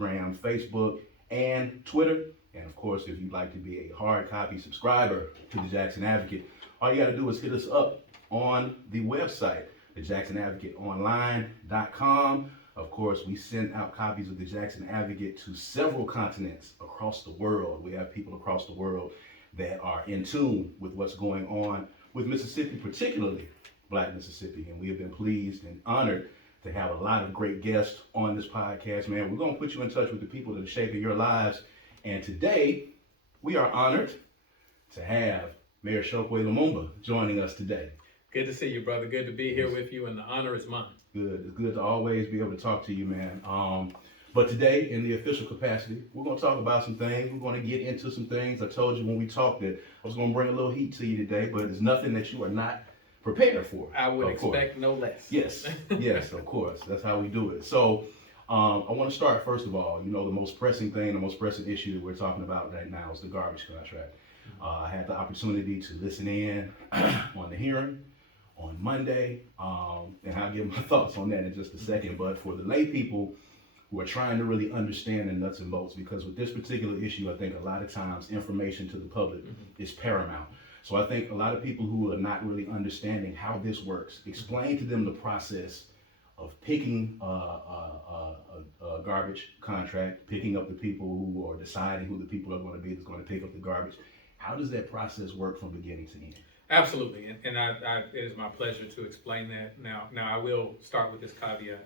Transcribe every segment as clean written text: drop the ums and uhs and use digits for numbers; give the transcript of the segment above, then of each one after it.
Instagram, Facebook, and Twitter. And of course, if you'd like to be a hard copy subscriber to the Jackson Advocate, all you got to do is hit us up on the website, thejacksonadvocateonline.com. Of course, we send out copies of the Jackson Advocate to several continents across the world. We have people across the world that are in tune with what's going on with Mississippi, particularly Black Mississippi. And we have been pleased and honored to have a lot of great guests on this podcast, man. We're going to put you in touch with the people that are shaping your lives. And today, we are honored to have Mayor Chokwe Lumumba joining us today. Good to see you, brother. Good to be here with you, and the honor is mine. Good. It's good to always be able to talk to you, man. But today, in the official capacity, we're going to talk about some things. We're going to get into some things. I told you when we talked that I was going to bring a little heat to you today, but there's nothing that you are not prepared for. I would expect no less. Yes, yes, of course. That's how we do it. So I want to start, first of all, the most pressing thing, the most pressing issue that we're talking about right now is the garbage contract. I had the opportunity to listen in on the hearing on Monday, and I'll give my thoughts on that in just a second. But for the lay people who are trying to really understand the nuts and bolts, because with this particular issue, I think a lot of times information to the public is paramount. So I think a lot of people who are not really understanding how this works, explain to them the process of picking a garbage contract, picking up the people who are deciding who the people are going to be that's going to pick up the garbage. How does that process work from beginning to end? Absolutely, and it is my pleasure to explain that. Now I will start with this caveat.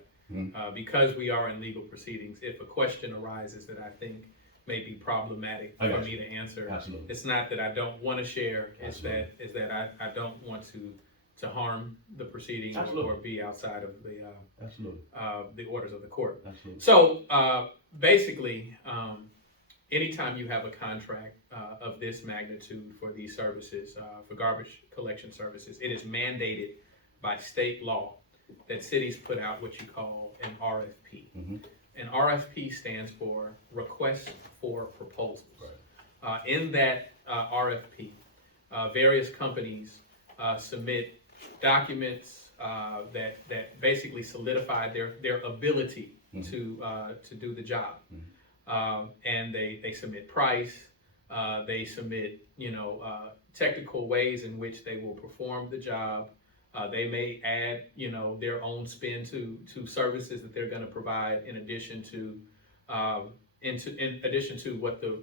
Because we are in legal proceedings, if a question arises that I think may be problematic for me to answer, Absolutely. It's not that I don't want to share, it's Absolutely. that I don't want to harm the proceedings or be outside of the orders of the court. Absolutely. So basically, anytime you have a contract of this magnitude for these services, for garbage collection services, it is mandated by state law that cities put out what you call an RFP. An RFP stands for Request for Proposals. Right. In that RFP, various companies submit documents that basically solidify their ability to do the job. And they submit price, they submit technical ways in which they will perform the job. They may add their own spin to services that they're going to provide in addition to what the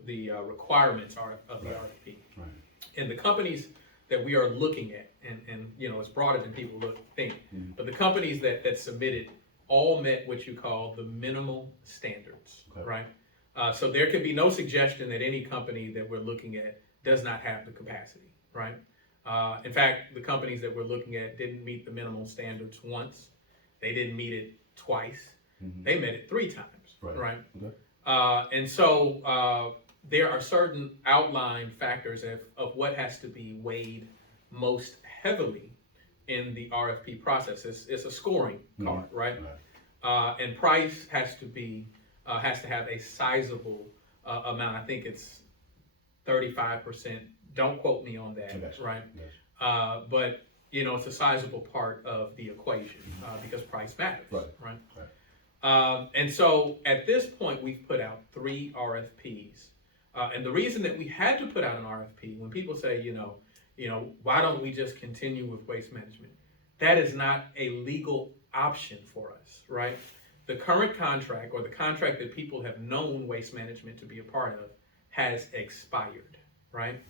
requirements are of the RFP. Right. And the companies that we are looking at, and it's broader than people think, but the companies that submitted all met what you call the minimal standards, right? So there can be no suggestion that any company that we're looking at does not have the capacity, right? In fact, the companies that we're looking at didn't meet the minimum standards once. They didn't meet it twice. They met it 3 times, right? Okay. And so there are certain outline factors of what has to be weighed most heavily in the RFP process. It's a scoring card, right? And price has to have a sizable amount. I think it's 35%. Don't quote me on that, right? But it's a sizable part of the equation because price matters, right? And so at this point, we've put out 3 RFPs, and the reason that we had to put out an RFP, when people say, why don't we just continue with waste management? That is not a legal option for us, right? The current contract, or the contract that people have known waste management to be a part of, has expired, right?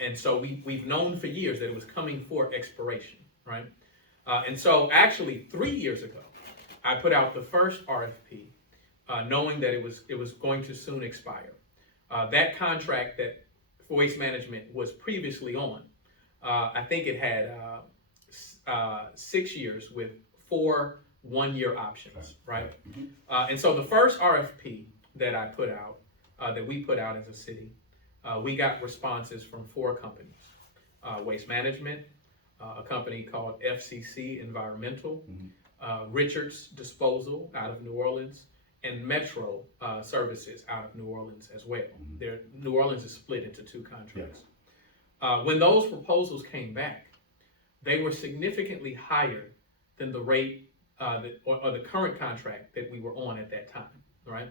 And so we've known for years that it was coming for expiration, right? And so actually 3 years ago, I put out the first RFP, knowing that it was going to soon expire. That contract that Waste Management was previously on, I think it had 6 years with 4 one-year options, right? And so the first RFP that I put out, that we put out as a city, we got responses from 4 companies. Waste Management, a company called FCC Environmental, Richards Disposal out of New Orleans, and Metro Services out of New Orleans as well. New Orleans is split into 2 contracts. When those proposals came back, they were significantly higher than the rate or the current contract that we were on at that time, right?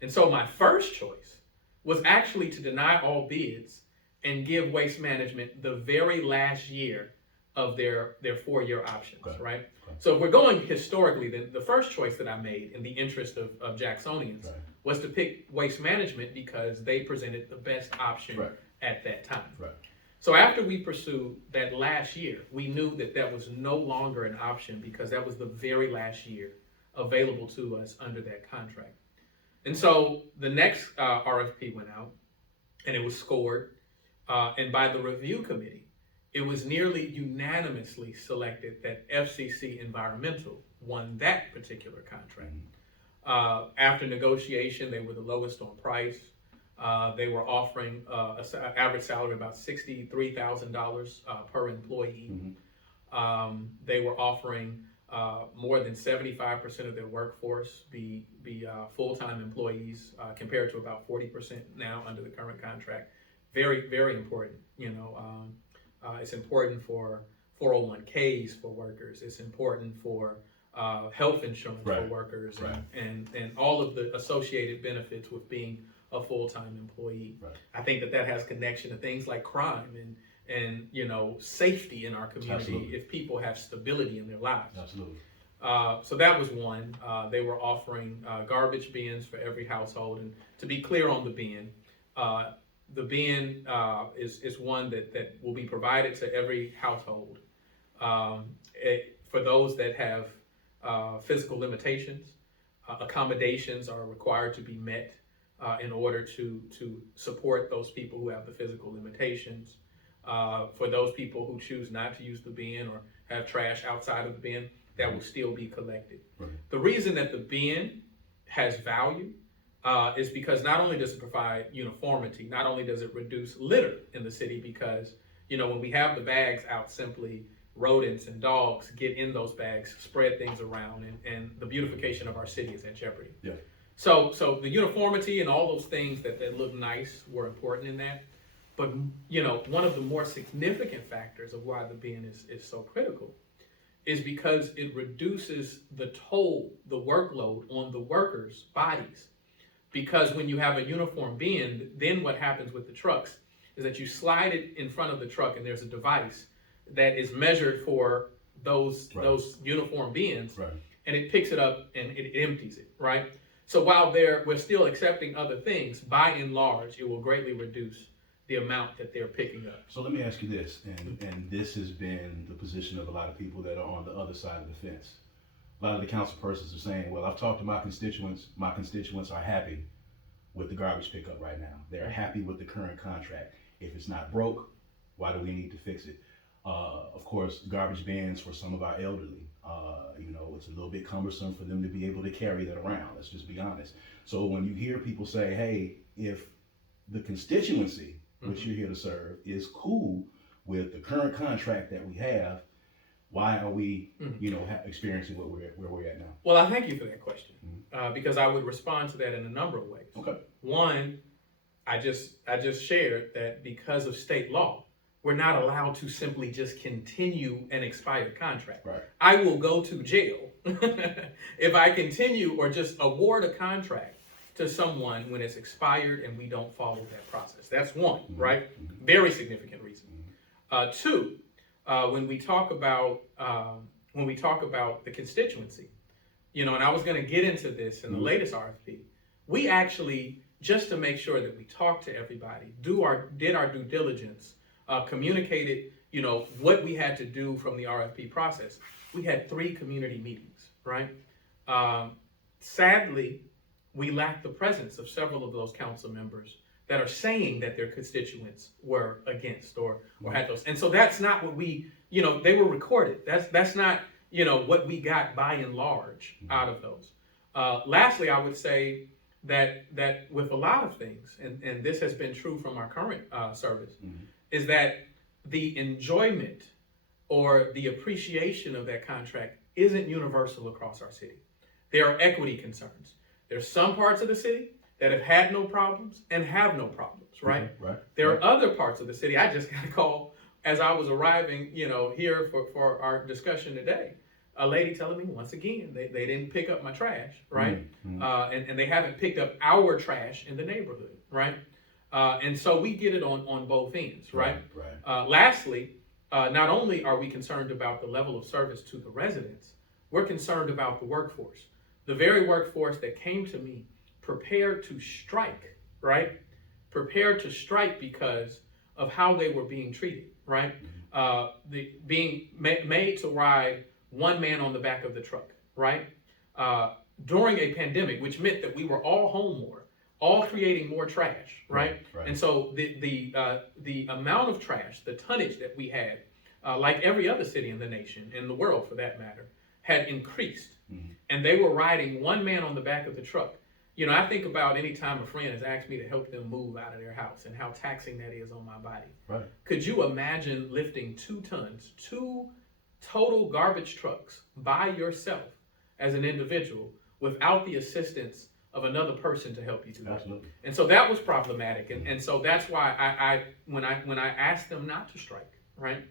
And so my first choice was actually to deny all bids and give Waste Management the very last year of their 4-year options, right? Okay. So if we're going historically, then the first choice that I made in the interest of Jacksonians was to pick Waste Management because they presented the best option at that time. So after we pursued that last year, we knew that that was no longer an option because that was the very last year available to us under that contract. And so the next RFP went out and it was scored. And by the review committee, it was nearly unanimously selected that FCC Environmental won that particular contract. After negotiation, they were the lowest on price. They were offering an average salary of about $63,000 per employee. They were offering more than 75% of their workforce be full-time employees, compared to about 40% now under the current contract. Very, very important. It's important for 401ks for workers. It's important for health insurance for workers, and all of the associated benefits with being a full-time employee. I think that has connection to things like crime and safety in our community if people have stability in their lives. So that was one. They were offering garbage bins for every household, and to be clear on the bin is one that will be provided to every household. For those that have physical limitations, accommodations are required to be met in order to support those people who have the physical limitations. For those people who choose not to use the bin or have trash outside of the bin, that will still be collected. The reason that the bin has value is because not only does it provide uniformity, not only does it reduce litter in the city, because when we have the bags out, simply rodents and dogs get in those bags, spread things around, and the beautification of our city is at jeopardy. So the uniformity and all those things that look nice were important in that. But one of the more significant factors of why the bin is so critical is because it reduces the toll, the workload on the workers' bodies. Because when you have a uniform bin, then what happens with the trucks is that you slide it in front of the truck, and there's a device that is measured for those uniform bins, and it picks it up and it empties it, right? So while we're still accepting other things, by and large, it will greatly reduce the amount that they're picking up. So let me ask you this, and this has been the position of a lot of people that are on the other side of the fence. A lot of the council persons are saying, well, I've talked to my constituents are happy with the garbage pickup right now. They're happy with the current contract. If it's not broke, why do we need to fix it? Of course, garbage bins for some of our elderly, it's a little bit cumbersome for them to be able to carry that around. Let's just be honest. So when you hear people say, hey, if the constituency, which you're here to serve, is cool with the current contract that we have, why are we, experiencing where we're at now? Well, I thank you for that question, because I would respond to that in a number of ways. Okay. One, I just shared that because of state law, we're not allowed to simply just continue an expired contract. I will go to jail if I continue or just award a contract to someone when it's expired and we don't follow that process. That's one, right? Very significant reason. Two, when we talk about the constituency, and I was going to get into this in the latest RFP, we actually, just to make sure that we talked to everybody, did our due diligence, communicated, what we had to do from the RFP process. We had 3 community meetings, right? Sadly, we lacked the presence of several of those council members that are saying that their constituents were against or had those. And so that's not what we, they were recorded. That's not, what we got by and large out of those. Lastly, I would say that with a lot of things, and this has been true from our current service, is that the enjoyment or the appreciation of that contract isn't universal across our city. There are equity concerns. There's some parts of the city that have had no problems and have no problems, right? There are other parts of the city. I just got a call as I was arriving, here for our discussion today. a lady telling me once again they didn't pick up my trash, right? And they haven't picked up our trash in the neighborhood, right? And so we get it on both ends, right? Lastly, not only are we concerned about the level of service to the residents, we're concerned about the workforce. The very workforce that came to me prepared to strike, right? Prepared to strike because of how they were being treated, right? Being made to ride one man on the back of the truck, right? During a pandemic, which meant that we were all home more, all creating more trash, right? And so the amount of trash, the tonnage that we had, like every other city in the nation, in the world for that matter, had increased. And they were riding one man on the back of the truck. You know, I think about any time a friend has asked me to help them move out of their house and how taxing that is on my body. Right. Could you imagine lifting 2 tons, 2 total garbage trucks by yourself as an individual without the assistance of another person to help you do that? Absolutely. And so that was problematic. And so that's why when I asked them not to strike, right?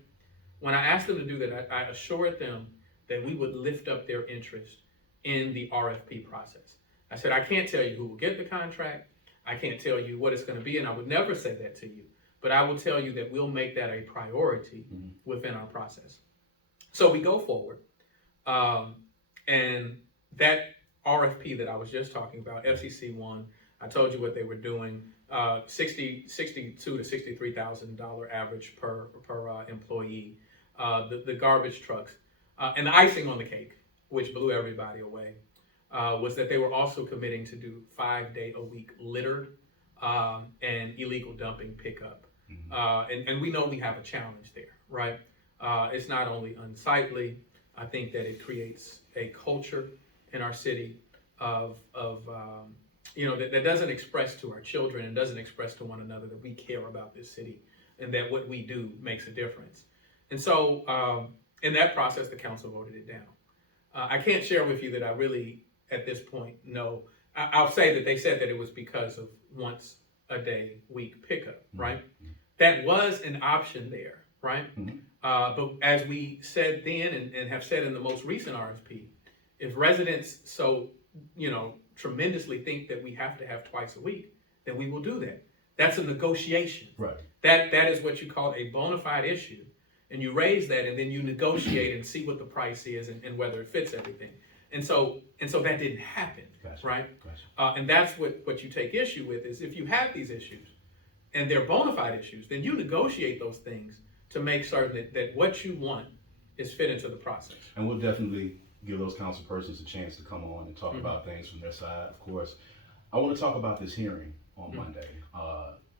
When I asked them to do that, I assured them that we would lift up their interest in the RFP process. I said, I can't tell you who will get the contract. I can't tell you what it's going to be, and I would never say that to you. But I will tell you that we'll make that a priority within our process. So we go forward, and that RFP that I was just talking about, FCC 1, I told you what they were doing, $62,000 to $63,000 average per employee. The garbage trucks, and the icing on the cake, which blew everybody away, was that they were also committing to do 5-day-a-week litter and illegal dumping pickup. And we know we have a challenge there, right? It's not only unsightly, I think that it creates a culture in our city of that doesn't express to our children and doesn't express to one another that we care about this city and that what we do makes a difference. And so in that process, the council voted it down. I can't share with you that I really, at this point, know. I'll say that they said that it was because of once a day week pickup, right? That was an option there, right? But as we said then and have said in the most recent RFP, if residents tremendously think that we have to have twice a week, then we will do that. That's a negotiation. Right. That is what you call a bona fide issue. And you raise that and then you negotiate and see what the price is and whether it fits everything. And so that didn't happen, right? And that's what you take issue with is if you have these issues and they're bona fide issues, then you negotiate those things to make certain that what you want is fit into the process. And we'll definitely give those council persons a chance to come on and talk about things from their side, of course. I want to talk about this hearing on Monday.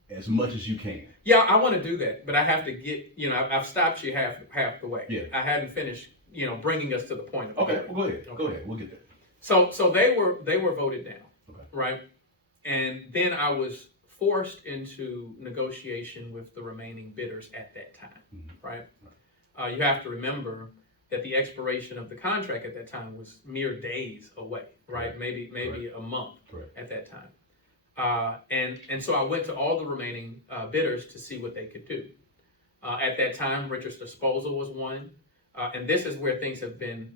As much as you can. Yeah, I want to do that, but I have to get, I've stopped you half the way. Yeah. I hadn't finished, bringing us to the point. Okay, well, go ahead. Okay. Go ahead. We'll get there. So they were voted down, right? And then I was forced into negotiation with the remaining bidders at that time, right? You have to remember that the expiration of the contract at that time was mere days away, right? Maybe a month at that time. And so I went to all the remaining bidders to see what they could do. At that time, Richard's Disposal was one. And this is where things have been,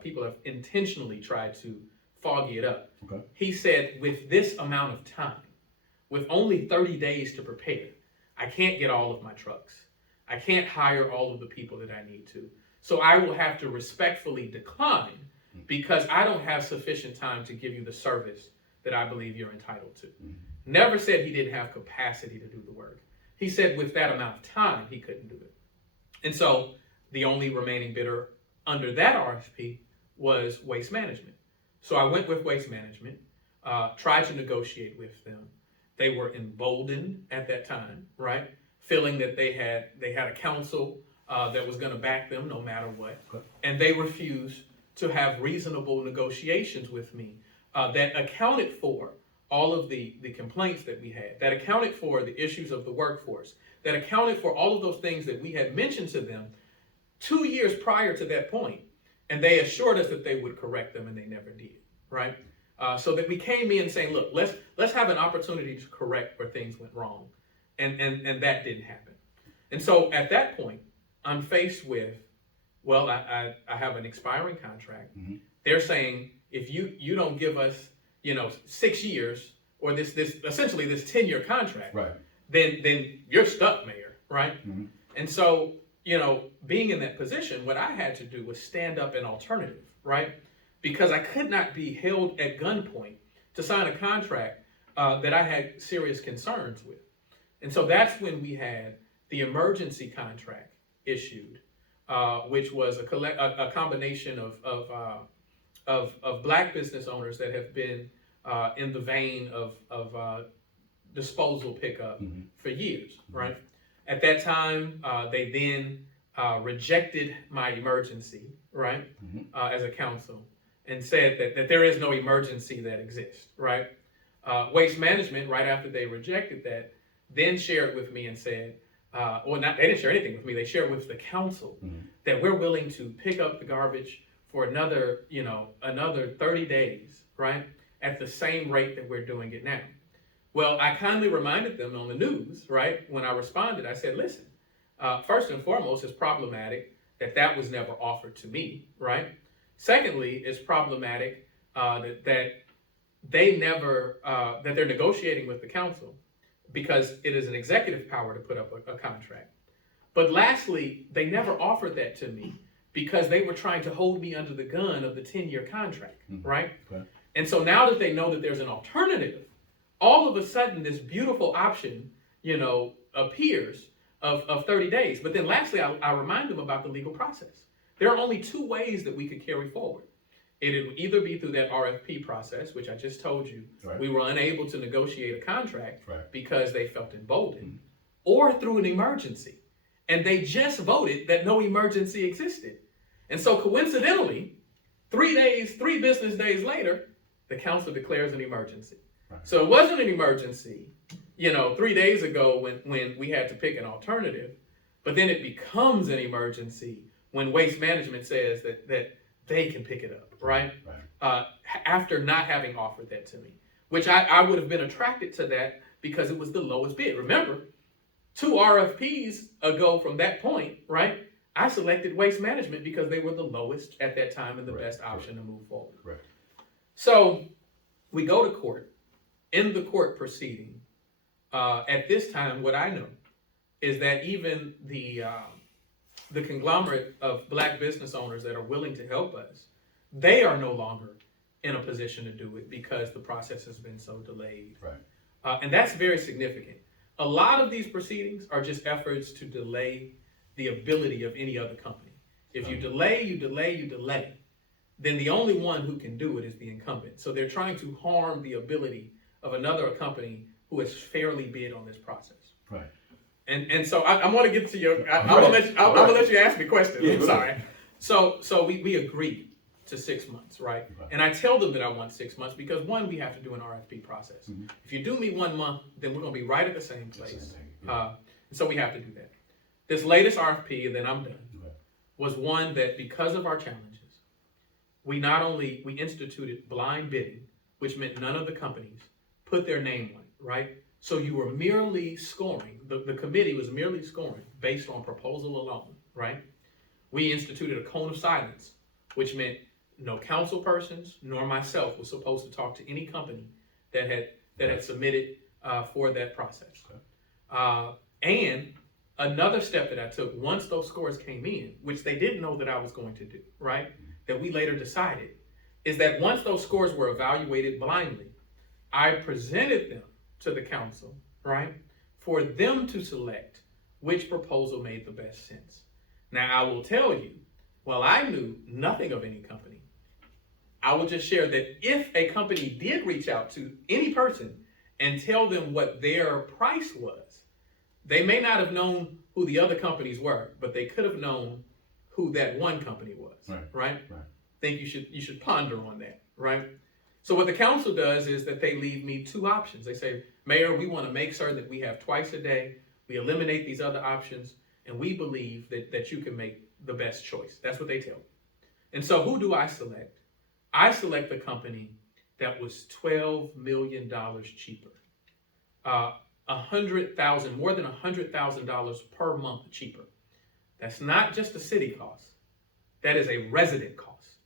people have intentionally tried to foggy it up. He said, with this amount of time, with only 30 days to prepare, I can't get all of my trucks. I can't hire all of the people that I need to. So I will have to respectfully decline because I don't have sufficient time to give you the service that I believe you're entitled to. Never said he didn't have capacity to do the work. He said with that amount of time, he couldn't do it. And so the only remaining bidder under that RFP was Waste Management. So I went with Waste Management, tried to negotiate with them. They were emboldened at that time, right? Feeling that they had a council that was gonna back them no matter what. And they refused to have reasonable negotiations with me that accounted for all of the complaints that we had, that accounted for the issues of the workforce, that accounted for all of those things that we had mentioned to them 2 years prior to that point. And they assured us that they would correct them, and they never did, right? So that we came in saying, look, let's have an opportunity to correct where things went wrong. And that didn't happen. And so at that point, I'm faced with well, I have an expiring contract. Mhm. They're saying, if you don't give us, 6 years or this essentially this 10-year contract, Right. then you're stuck, Mayor, right? Mhm. And so, being in that position, what I had to do was stand up an alternative, right? Because I could not be held at gunpoint to sign a contract that I had serious concerns with. And so that's when we had the emergency contract issued, which was a combination of black business owners that have been in the vein of disposal pickup for years, right? At that time, they then rejected my emergency, right, as a council, and said that there is no emergency that exists, right? Waste Management, right after they rejected that, then shared with me and said, they didn't share anything with me. They shared with the council that we're willing to pick up the garbage for another 30 days, right, at the same rate that we're doing it now. Well, I kindly reminded them on the news, right, when I responded, I said, listen, first and foremost, it's problematic that was never offered to me, right? Secondly, it's problematic that they never, that they're negotiating with the council because it is an executive power to put up a contract. But lastly, they never offered that to me because they were trying to hold me under the gun of the 10-year contract, right? Okay. And so now that they know that there's an alternative, all of a sudden this beautiful option, appears of 30 days. But then lastly, I remind them about the legal process. There are only two ways that we could carry forward. It would either be through that RFP process, which I just told you, right, we were unable to negotiate a contract, right, because they felt emboldened, or through an emergency. And they just voted that no emergency existed. And so coincidentally, 3 business days later, the council declares an emergency. Right. So it wasn't an emergency, 3 days ago when we had to pick an alternative, but then it becomes an emergency when Waste Management says that they can pick it up, right? After not having offered that to me, which I would have been attracted to that because it was the lowest bid. Remember, 2 RFPs ago from that point, right, I selected Waste Management because they were the lowest at that time and the best option to move forward. Right. So we go to court. In the court proceeding, at this time, what I know is that even the conglomerate of black business owners that are willing to help us, they are no longer in a position to do it because the process has been so delayed. Right. And that's very significant. A lot of these proceedings are just efforts to delay the ability of any other company. If you delay, then the only one who can do it is the incumbent. So they're trying to harm the ability of another company who has fairly bid on this process. Right. And so I want to get to your. I'm gonna let you ask me questions. Yeah, I'm sorry. So we agreed to 6 months, right? And I tell them that I want 6 months because one, we have to do an RFP process. If you do me 1 month, then we're gonna be right at the same place. So we have to do that. This latest RFP, and then I'm done, was one that because of our challenges, we instituted blind bidding, which meant none of the companies put their name on it, right? So you were merely scoring, the committee was merely scoring based on proposal alone, right? We instituted a cone of silence, which meant no council persons nor myself was supposed to talk to any company that had submitted for that process. Okay. And another step that I took once those scores came in, which they didn't know that I was going to do, right? That we later decided, is that once those scores were evaluated blindly, I presented them to the council, right, for them to select which proposal made the best sense. Now, I will tell you, while I knew nothing of any company, I will just share that if a company did reach out to any person and tell them what their price was, they may not have known who the other companies were, but they could have known who that one company was, right? I think you should ponder on that, right? So what the council does is that they leave me 2 options. They say, Mayor, we want to make certain that we have twice a day. We eliminate these other options, and we believe that you can make the best choice. That's what they tell me. And so who do I select? I select the company that was $12 million cheaper. More than $100,000 per month cheaper. That's not just the city cost. that is a resident cost.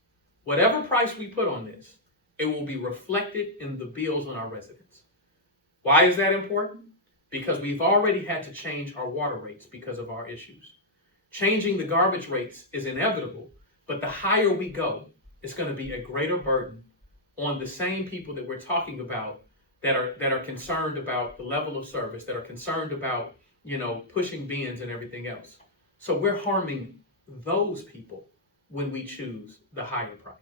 Whatever price we put on this, it will be reflected in the bills on our residents. Why is that important? Because we've already had to change our water rates because of our issues. Changing the garbage rates is inevitable, but the higher we go, it's going to be a greater burden on the same people that we're talking about that are concerned about the level of service, that are concerned about, pushing bins and everything else. So we're harming those people when we choose the higher price.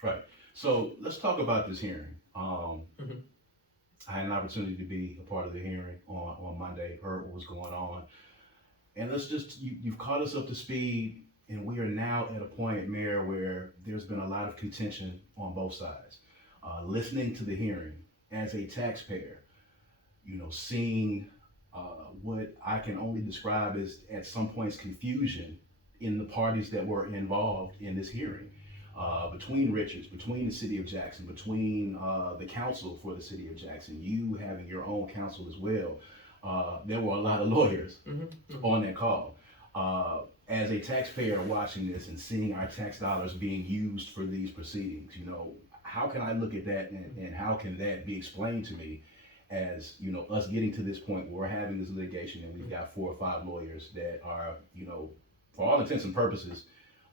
Right. So let's talk about this hearing. I had an opportunity to be a part of the hearing on Monday, heard what was going on. And you've caught us up to speed, and we are now at a point, Mayor, where there's been a lot of contention on both sides. Listening to the hearing as a taxpayer, seeing what I can only describe as at some points confusion in the parties that were involved in this hearing. Between Richards, between the city of Jackson, between the council for the city of Jackson, you having your own council as well. There were a lot of lawyers on that call. As a taxpayer watching this and seeing our tax dollars being used for these proceedings, how can I look at that and how can that be explained to me as, us getting to this point where we're having this litigation and we've got 4 or 5 lawyers that are, for all intents and purposes,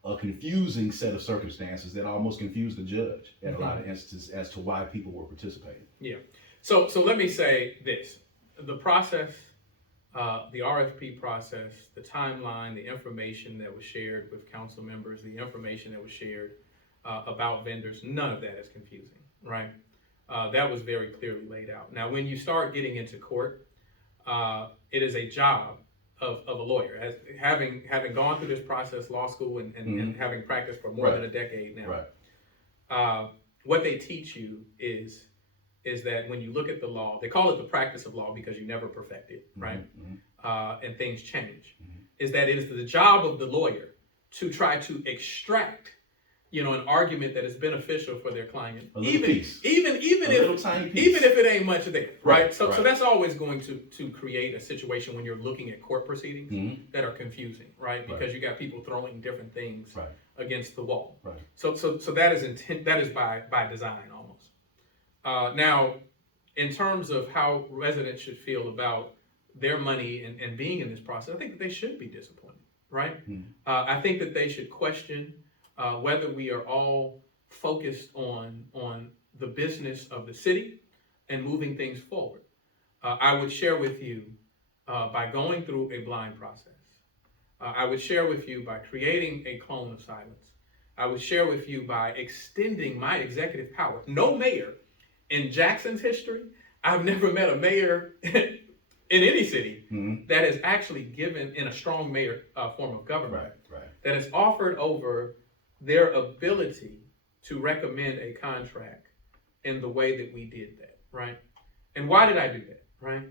a confusing set of circumstances that almost confused the judge at a lot of instances as to why people were participating. Yeah. So let me say this. The process, the RFP process, the timeline, the information that was shared with council members, the information that was shared about vendors, none of that is confusing, right? That was very clearly laid out. Now, when you start getting into court, it is a job of a lawyer. As having gone through this process, law school, and having practiced for more than a decade now, what they teach you is that when you look at the law, they call it the practice of law because you never perfect it, right? And things change. Is that it is the job of the lawyer to try to extract, an argument that is beneficial for their client, even if it ain't much there, right? So that's always going to create a situation when you're looking at court proceedings that are confusing, right? Because you got people throwing different things against the wall. So that is by design almost. Now, in terms of how residents should feel about their money and being in this process, I think that they should be disappointed, right? I think that they should question whether we are all focused on the business of the city and moving things forward. I would share with you by going through a blind process. I would share with you by creating a clone of silence. I would share with you by extending my executive power. No mayor in Jackson's history, I've never met a mayor in any city that has actually given in a strong mayor form of government that has offered over their ability to recommend a contract in the way that we did that, right? And why did I do that, right?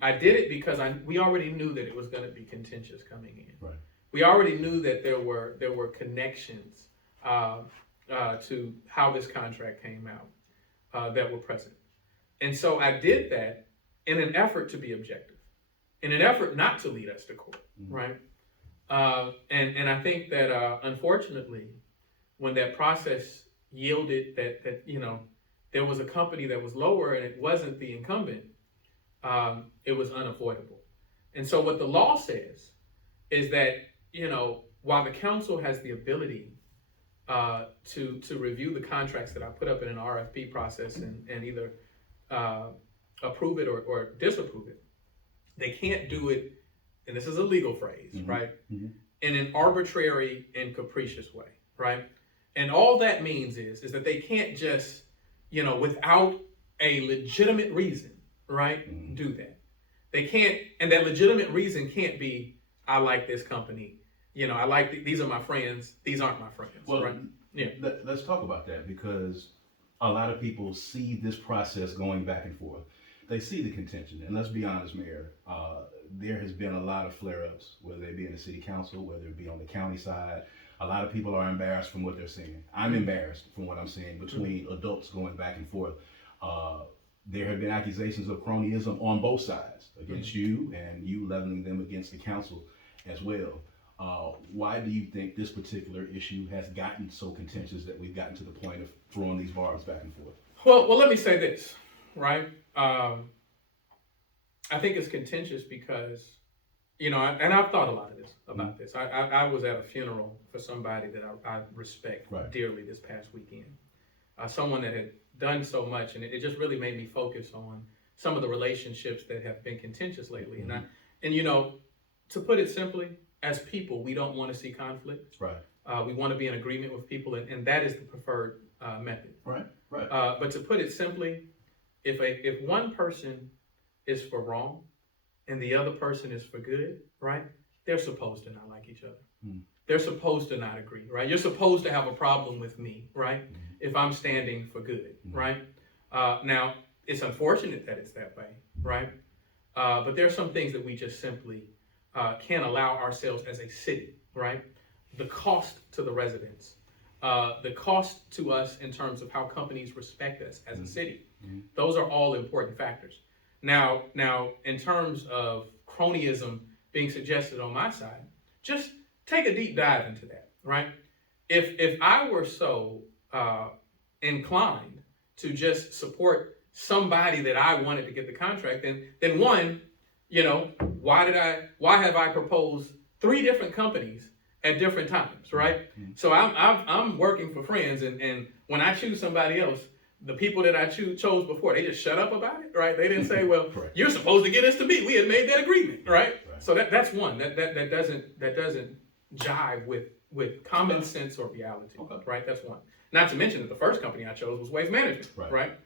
I did it because we already knew that it was going to be contentious coming in. We already knew that there were connections to how this contract came out that were present. And so I did that in an effort to be objective, in an effort not to lead us to court, right? And I think that unfortunately, when that process yielded that there was a company that was lower and it wasn't the incumbent, it was unavoidable. And so what the law says is that, while the council has the ability to review the contracts that I put up in an RFP process and either approve it or disapprove it, they can't do it, and this is a legal phrase, right? In an arbitrary and capricious way, right? And all that means is that they can't just, without a legitimate reason, right, do that. They can't, and that legitimate reason can't be, I like this company, I like, these are my friends, these aren't my friends, right? Yeah. Let's talk about that, because a lot of people see this process going back and forth. They see the contention, and let's be honest, Mayor, there has been a lot of flare-ups, whether they be in the city council, whether it be on the county side. A lot of people are embarrassed from what they're seeing. I'm embarrassed from what I'm seeing between adults going back and forth. There have been accusations of cronyism on both sides against you and you leveling them against the council as well. Why do you think this particular issue has gotten so contentious that we've gotten to the point of throwing these barbs back and forth? Well, let me say this, right? I think it's contentious because, and I've thought a lot of this about this. I was at a funeral for somebody that I respect dearly this past weekend. Someone that had done so much, and it just really made me focus on some of the relationships that have been contentious lately. And to put it simply, as people, we don't want to see conflict. Right. We want to be in agreement with people, and that is the preferred method. Right. But to put it simply, if one person is for wrong and the other person is for good, right? They're supposed to not like each other. They're supposed to not agree, right? You're supposed to have a problem with me, right? If I'm standing for good, right? Now, it's unfortunate that it's that way, right? But there are some things that we just simply can't allow ourselves as a city, right? The cost to the residents, the cost to us in terms of how companies respect us as a city. Those are all important factors. Now, in terms of cronyism being suggested on my side, just take a deep dive into that, right? If I were so inclined to just support somebody that I wanted to get the contract, then one, why have I proposed 3 different companies at different times, right? So I'm working for friends, and when I choose somebody else, the people that I chose before, they just shut up about it, right? They didn't say, well, you're supposed to get us to meet. We had made that agreement, right? So that's one that doesn't jive with common sense or reality, right? That's one. Not to mention that the first company I chose was Waste Management, right?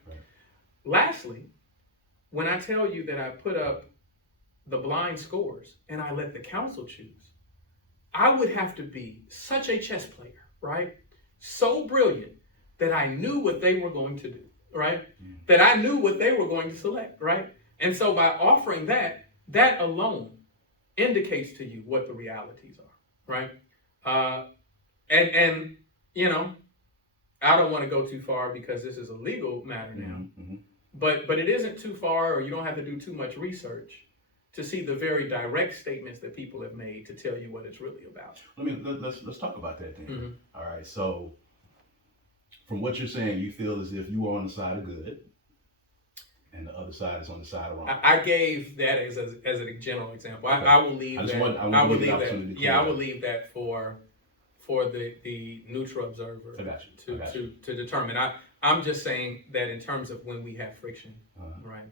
Lastly, when I tell you that I put up the blind scores and I let the council choose, I would have to be such a chess player, right? So brilliant that I knew what they were going to do, right? That I knew what they were going to select, right? And so by offering that alone indicates to you what the realities are, right? And I don't want to go too far because this is a legal matter now, but it isn't too far, or you don't have to do too much research to see the very direct statements that people have made to tell you what it's really about. Let's talk about that then. All right, so from what you're saying, you feel as if you are on the side of good and the other side is on the side of wrong. I gave that as a general example. I will leave that. I will leave that for the neutral observer to determine. I'm just saying that in terms of when we have friction, right?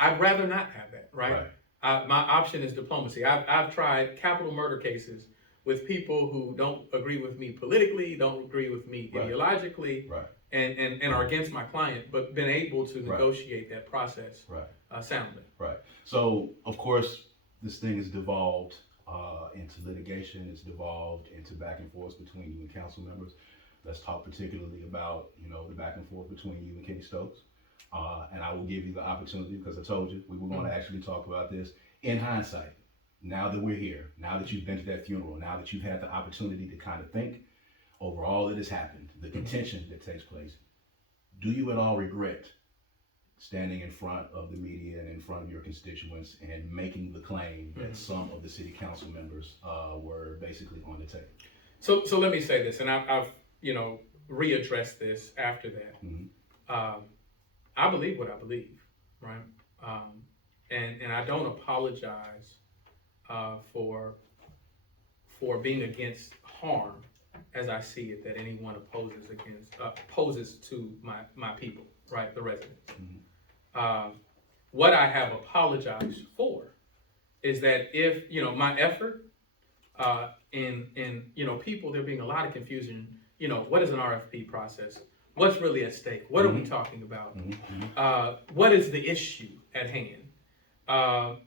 I'd rather not have that, right? My option is diplomacy. I've tried capital murder cases with people who don't agree with me politically, don't agree with me ideologically, and are against my client, but been able to negotiate that process soundly. Right. So, of course, this thing has devolved into litigation. It's devolved into back and forth between you and council members. Let's talk particularly about, the back and forth between you and Kenny Stokes. And I will give you the opportunity, because I told you we were going to actually talk about this in hindsight. Now that we're here, now that you've been to that funeral, now that you've had the opportunity to kind of think over all that has happened, the contention that takes place, do you at all regret standing in front of the media and in front of your constituents and making the claim that some of the city council members were basically on the table? So let me say this, and I've readdressed this after that. I believe what I believe, right? And I don't apologize for being against harm as I see it that anyone opposes to my people, right? The residents. What I have apologized for is that if my effort in people, there being a lot of confusion. What is an RFP process? What's really at stake? What are we talking about? What is the issue at hand?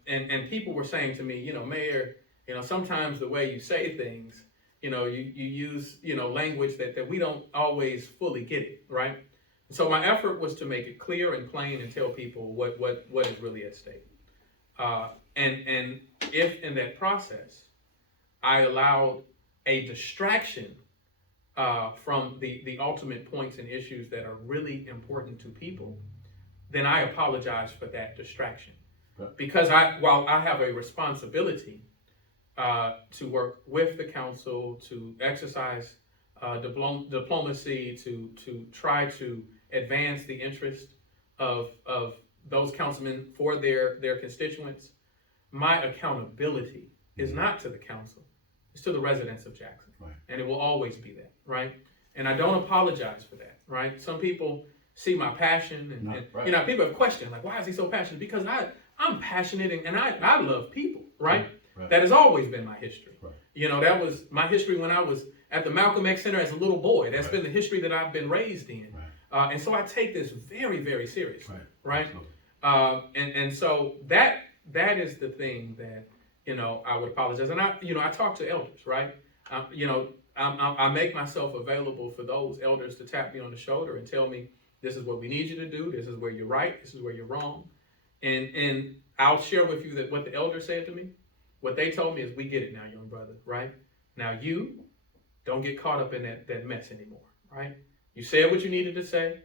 And people were saying to me, Mayor, sometimes the way you say things, you use, language that we don't always fully get it, right? So my effort was to make it clear and plain and tell people what is really at stake. And if in that process, I allowed a distraction from the ultimate points and issues that are really important to people, then I apologize for that distraction. Because while I have a responsibility to work with the council, to exercise diplomacy, to try to advance the interest of those councilmen for their constituents. My accountability is not to the council, it's to the residents of Jackson. Right. And it will always be that, right? And I don't apologize for that, right? Some people see my passion and people have questioned, like, why is he so passionate? Because I'm passionate and I love people, right? Right. That has always been my history. Right. That was my history when I was at the Malcolm X Center as a little boy. That's been the history that I've been raised in. Right. And so I take this very, very seriously, right? And so that is the thing that, I would apologize. And I talk to elders, right? I make myself available for those elders to tap me on the shoulder and tell me, this is what we need you to do. This is where you're right. This is where you're wrong. And I'll share with you that what the elders said to me, what they told me is, we get it now, young brother, right? Now you don't get caught up in that mess anymore, right? You said what you needed to say.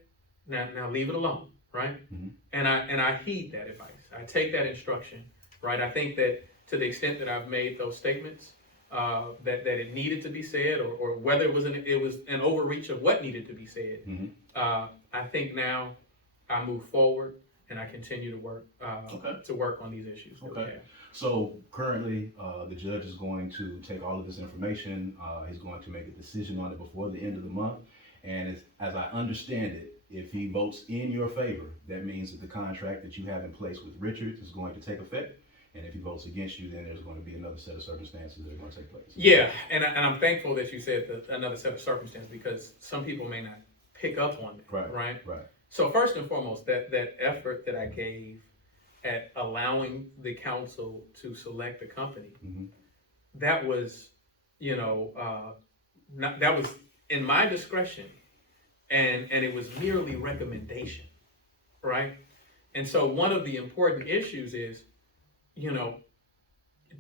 Now leave it alone, right? Mm-hmm. And I heed that advice. I take that instruction, right? I think that to the extent that I've made those statements, that it needed to be said, or whether it was an overreach of what needed to be said, mm-hmm. I think now I move forward and I continue to work on these issues. Okay. So currently, the judge is going to take all of this information. He's going to make a decision on it before the end of the month. And as I understand it, if he votes in your favor, that means that the contract that you have in place with Richards is going to take effect. And if he votes against you, then there's going to be another set of circumstances that are going to take place. Yeah, and I'm thankful that you said another set of circumstances, because some people may not pick up on that, right? So first and foremost, that effort that I gave at allowing the council to select the company, mm-hmm. that was, that was in my discretion, and it was merely recommendation, right? And so one of the important issues is,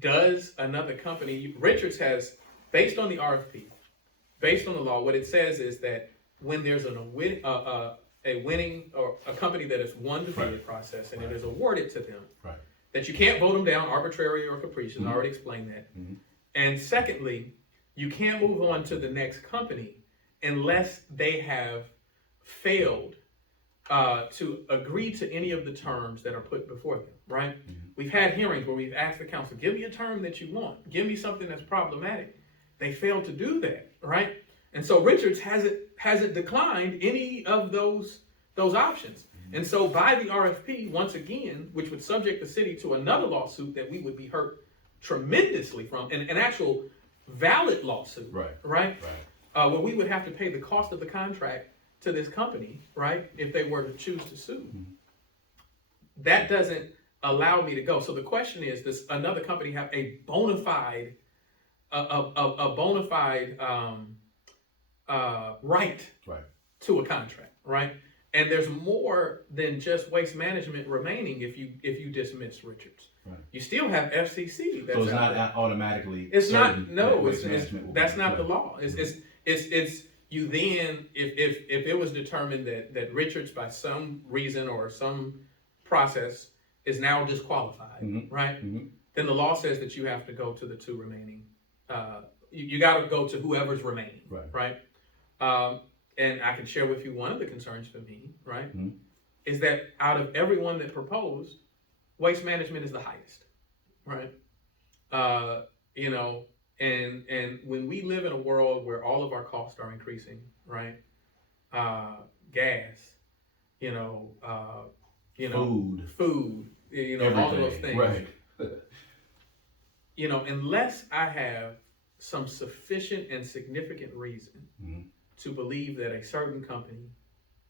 does another company, Richards has, based on the RFP, based on the law, what it says is that when there's a winning or a company that has won the bid process and it is awarded to them, that you can't vote them down arbitrary or capricious. Mm-hmm. I already explained that. Mm-hmm. And secondly, you can't move on to the next company unless they have failed to agree to any of the terms that are put before them, right? Mm-hmm. We've had hearings where we've asked the council, give me a term that you want. Give me something that's problematic. They failed to do that, right? And so Richards hasn't declined any of those options. Mm-hmm. And so by the RFP, once again, which would subject the city to another lawsuit that we would be hurt tremendously from, an actual valid lawsuit, right? Where we would have to pay the cost of the contract to this company, right, if they were to choose to sue. Mm-hmm. That doesn't allow me to go. So the question is, does another company have a bona fide right to a contract, right? And there's more than just waste management remaining if you dismiss Richards. Right. You still have FCC. So it's not automatically. It's not. No, that's not the law. It's you then, if it was determined that Richards by some reason or some process is now disqualified, mm-hmm. right? Mm-hmm. Then the law says that you have to go to the two remaining. You got to go to whoever's remaining, right? And I can share with you one of the concerns for me, right, mm-hmm. is that out of everyone that proposed, waste management is the highest, right? And when we live in a world where all of our costs are increasing, right? Gas, food, everything. All of those things, right? Unless I have some sufficient and significant reason mm-hmm. to believe that a certain company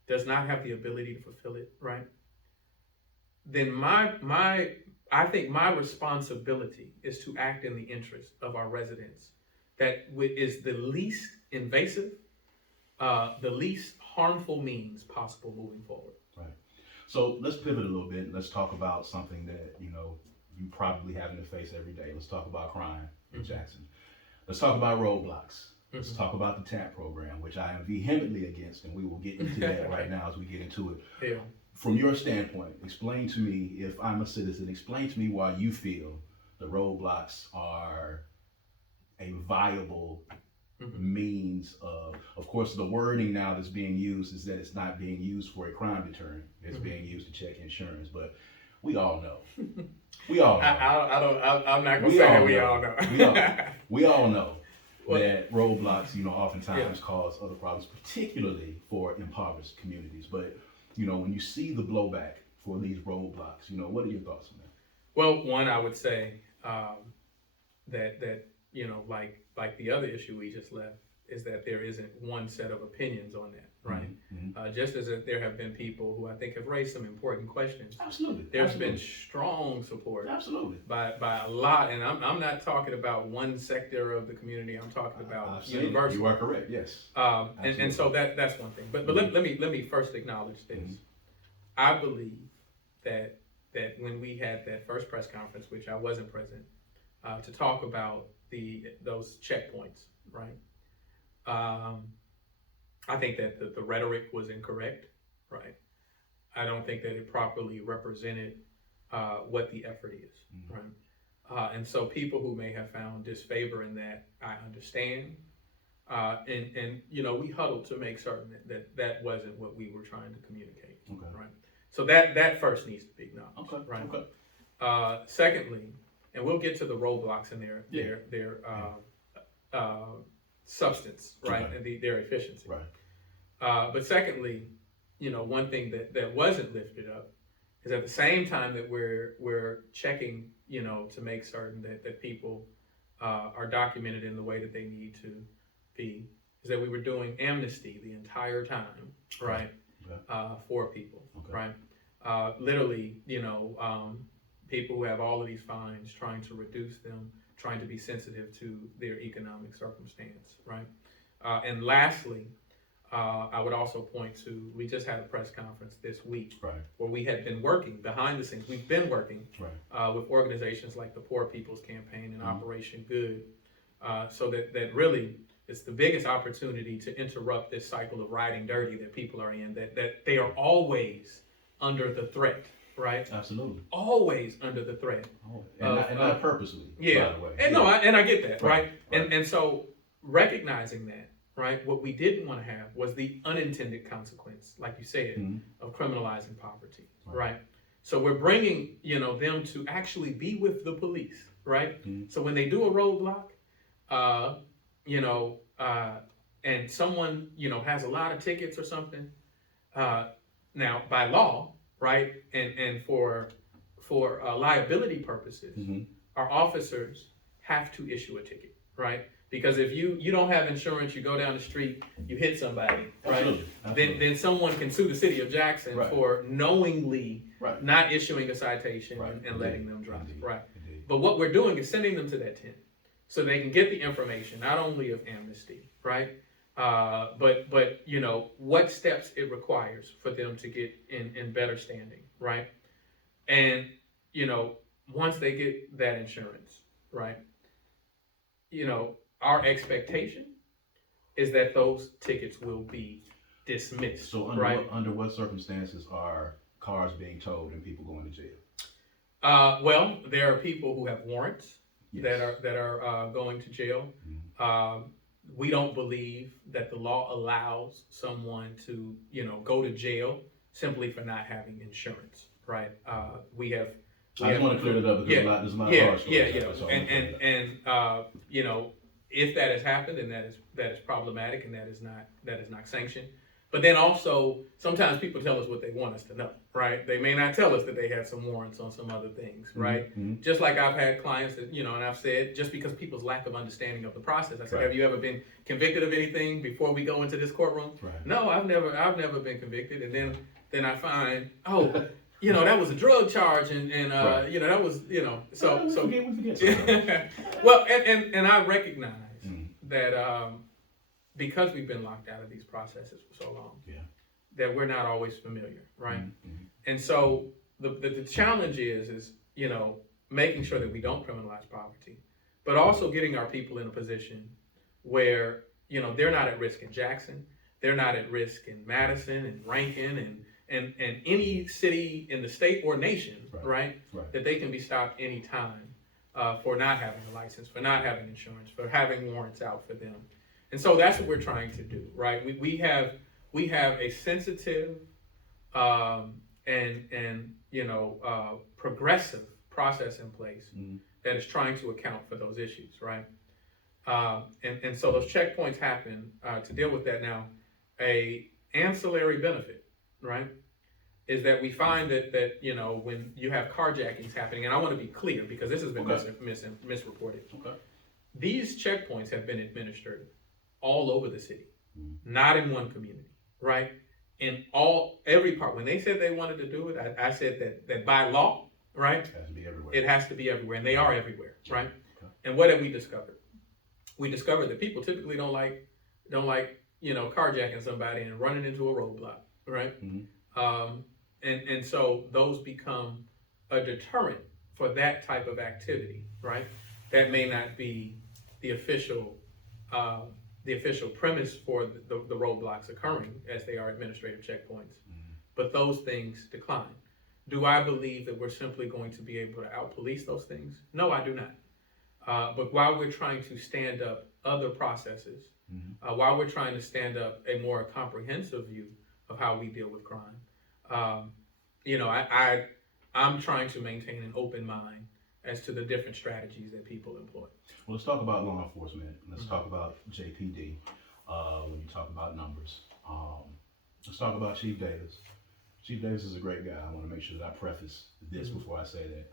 does not have the ability to fulfill it, right? Then I think my responsibility is to act in the interest of our residents. That is the least invasive, the least harmful means possible moving forward. Right. So let's pivot a little bit. Let's talk about something that, you probably having to face every day. Let's talk about crime in mm-hmm. Jackson. Let's talk about roadblocks. Mm-hmm. Let's talk about the TAP program, which I am vehemently against, and we will get into that right now as we get into it. Yeah. From your standpoint, explain to me, if I'm a citizen, explain to me why you feel the roadblocks are a viable Mm-hmm. means of course, the wording now that's being used is that it's not being used for a crime deterrent. It's Mm-hmm. being used to check insurance, but we all know. We all know. I'm not gonna say that we all know. We all know Well, that roadblocks, oftentimes cause other problems, particularly for impoverished communities. But, when you see the blowback for these roadblocks, what are your thoughts on that? Well, one, I would say that like the other issue we just left is that there isn't one set of opinions on that, right? Mm-hmm. Just as there have been people who I think have raised some important questions. Absolutely. There's been strong support. Absolutely. By a lot, and I'm not talking about one sector of the community. I'm talking about universal. You are correct. Yes. And so that's one thing. But let me first acknowledge this. Mm-hmm. I believe that when we had that first press conference, which I wasn't present, to talk about those checkpoints, right? I think that the rhetoric was incorrect, right? I don't think that it properly represented what the effort is, right? And so people who may have found disfavor in that, I understand. And we huddled to make certain that wasn't what we were trying to communicate, right? So that first needs to be acknowledged, right? Okay. Secondly, and we'll get to the roadblocks and their substance, right, and their efficiency. Right. But secondly, one thing that wasn't lifted up is at the same time that we're checking, to make certain that people are documented in the way that they need to be, is that we were doing amnesty the entire time, right, for people, right? Literally, people who have all of these fines, trying to reduce them, trying to be sensitive to their economic circumstance, right? And lastly, I would also point to, we just had a press conference this week where we had been working behind the scenes. We've been working with organizations like the Poor People's Campaign and Operation Good, so that really it's the biggest opportunity to interrupt this cycle of riding dirty that people are in, that they are always under the threat. Right. Absolutely. Always under the threat. And not purposely. Yeah. By the way. And no, I get that. Right. Right. And so recognizing that, right, what we didn't want to have was the unintended consequence, like you said, of criminalizing poverty. Right. So we're bringing, them to actually be with the police. Right. So when they do a roadblock, and someone, has a lot of tickets or something, now by law, right, and for liability purposes, our officers have to issue a ticket, right? Because if you don't have insurance, you go down the street, you hit somebody, right? Absolutely. Then someone can sue the city of Jackson for knowingly not issuing a citation and letting them drive, right? Indeed. But what we're doing is sending them to that tent so they can get the information, not only of amnesty, right? But what steps it requires for them to get in better standing, right? And once they get that insurance, right, our expectation is that those tickets will be dismissed. So under what circumstances are cars being towed and people going to jail? Well, there are people who have warrants that are going to jail. We don't believe that the law allows someone to, go to jail simply for not having insurance, right? I just want to clear that up because there's a lot of harsh words. And if that has happened, then that is problematic and that is not sanctioned. But then also, sometimes people tell us what they want us to know, right? They may not tell us that they had some warrants on some other things, right? Just like I've had clients that, and I've said, just because people's lack of understanding of the process, I said, have you ever been convicted of anything before we go into this courtroom? No, I've never been convicted. And then I find, that was a drug charge and that was, so. We forget Well, and I recognize that, because we've been locked out of these processes for so long, that we're not always familiar, right? And so the challenge is making sure that we don't criminalize poverty, but also getting our people in a position where they're not at risk in Jackson, they're not at risk in Madison and Rankin and any city in the state or nation, right? That they can be stopped anytime for not having a license, for not having insurance, for having warrants out for them. And so that's what we're trying to do, right? We have a sensitive and progressive process in place that is trying to account for those issues, right? And so those checkpoints happen to deal with that. Now, a ancillary benefit, right, is that we find that when you have carjackings happening, and I want to be clear because this has been misreported. Okay. These checkpoints have been administered all over the city, not in one community, right? In every part. When they said they wanted to do it, I said that by law, right? It has to be everywhere. It has to be everywhere, and they are everywhere, right? Okay. And what have we discovered? We discovered that people typically don't like carjacking somebody and running into a roadblock, right? And so those become a deterrent for that type of activity, right? That may not be the official premise for the roadblocks occurring as they are administrative checkpoints, but those things decline. Do I believe that we're simply going to be able to outpolice those things? No, I do not. But while we're trying to stand up other processes, while we're trying to stand up a more comprehensive view of how we deal with crime, I'm trying to maintain an open mind as to the different strategies that people employ. Well, let's talk about law enforcement. Let's talk about JPD. When you talk about numbers, let's talk about Chief Davis. Chief Davis is a great guy. I want to make sure that I preface this before I say that.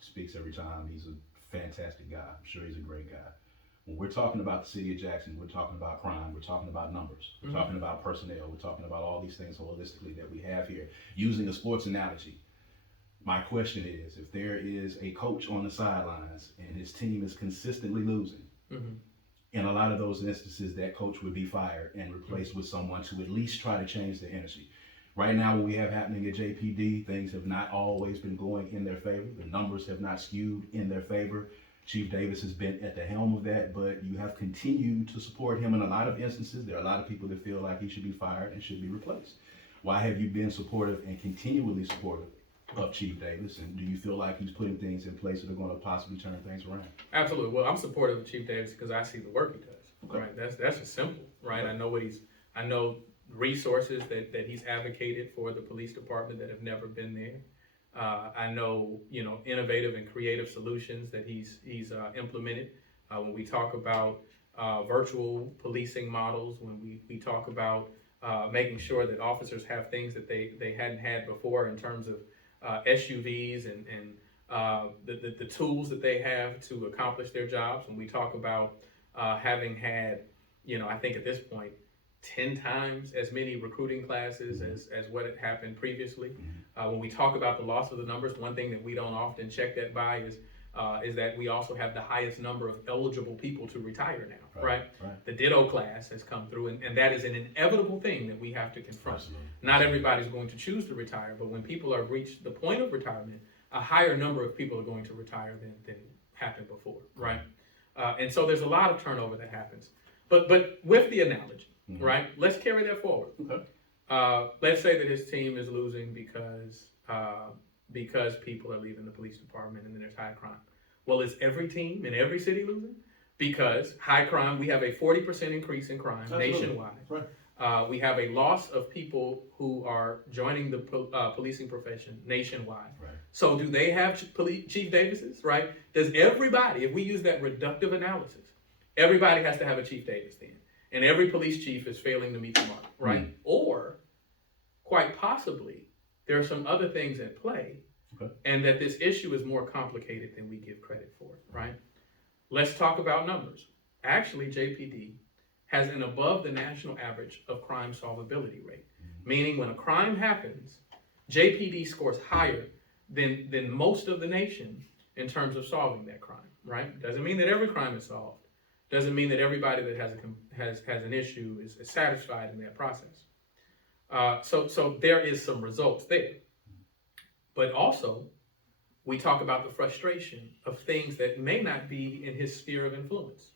Speaks every time. He's a fantastic guy. I'm sure he's a great guy. When we're talking about the city of Jackson, we're talking about crime, we're talking about numbers, we're talking about personnel, we're talking about all these things holistically that we have here. Using a sports analogy, my question is, if there is a coach on the sidelines and his team is consistently losing, in a lot of those instances, that coach would be fired and replaced with someone to at least try to change the energy. Right now, what we have happening at JPD, things have not always been going in their favor. The numbers have not skewed in their favor. Chief Davis has been at the helm of that, but you have continued to support him in a lot of instances. There are a lot of people that feel like he should be fired and should be replaced. Why have you been supportive and continually supportive of Chief Davis? And do you feel like he's putting things in place that are going to possibly turn things around? Absolutely. Well, I'm supportive of Chief Davis because I see the work he does. Right. That's just simple, right? I know resources that he's advocated for the police department that have never been there. I know, innovative and creative solutions that he's implemented. When we talk about virtual policing models, when we talk about making sure that officers have things that they hadn't had before in terms of SUVs and the tools that they have to accomplish their jobs. When we talk about having had, I think at this point, 10 times as many recruiting classes as what had happened previously. When we talk about the loss of the numbers, one thing that we don't often check that by is that we also have the highest number of eligible people to retire now, right? The ditto class has come through, and that is an inevitable thing that we have to confront. Absolutely. Not everybody's going to choose to retire, but when people have reached the point of retirement, a higher number of people are going to retire than happened before, right? And so there's a lot of turnover that happens. But with the analogy, right? Let's carry that forward. Okay. Let's say that his team is losing because people are leaving the police department and then there's high crime. Well, is every team in every city losing? Because high crime, we have a 40% increase in crime nationwide. Right. We have a loss of people who are joining the policing profession nationwide. Right. So do they have Chief Davises, right? Does everybody, if we use that reductive analysis, everybody has to have a Chief Davis then? And every police chief is failing to meet the mark, right? Or, quite possibly, there are some other things at play, and that this issue is more complicated than we give credit for, right? Let's talk about numbers. Actually, JPD has an above the national average of crime solvability rate, meaning when a crime happens, JPD scores higher than most of the nation in terms of solving that crime, right? Doesn't mean that every crime is solved. Doesn't mean that everybody that has an issue is satisfied in that process. So there is some results there. But also, we talk about the frustration of things that may not be in his sphere of influence.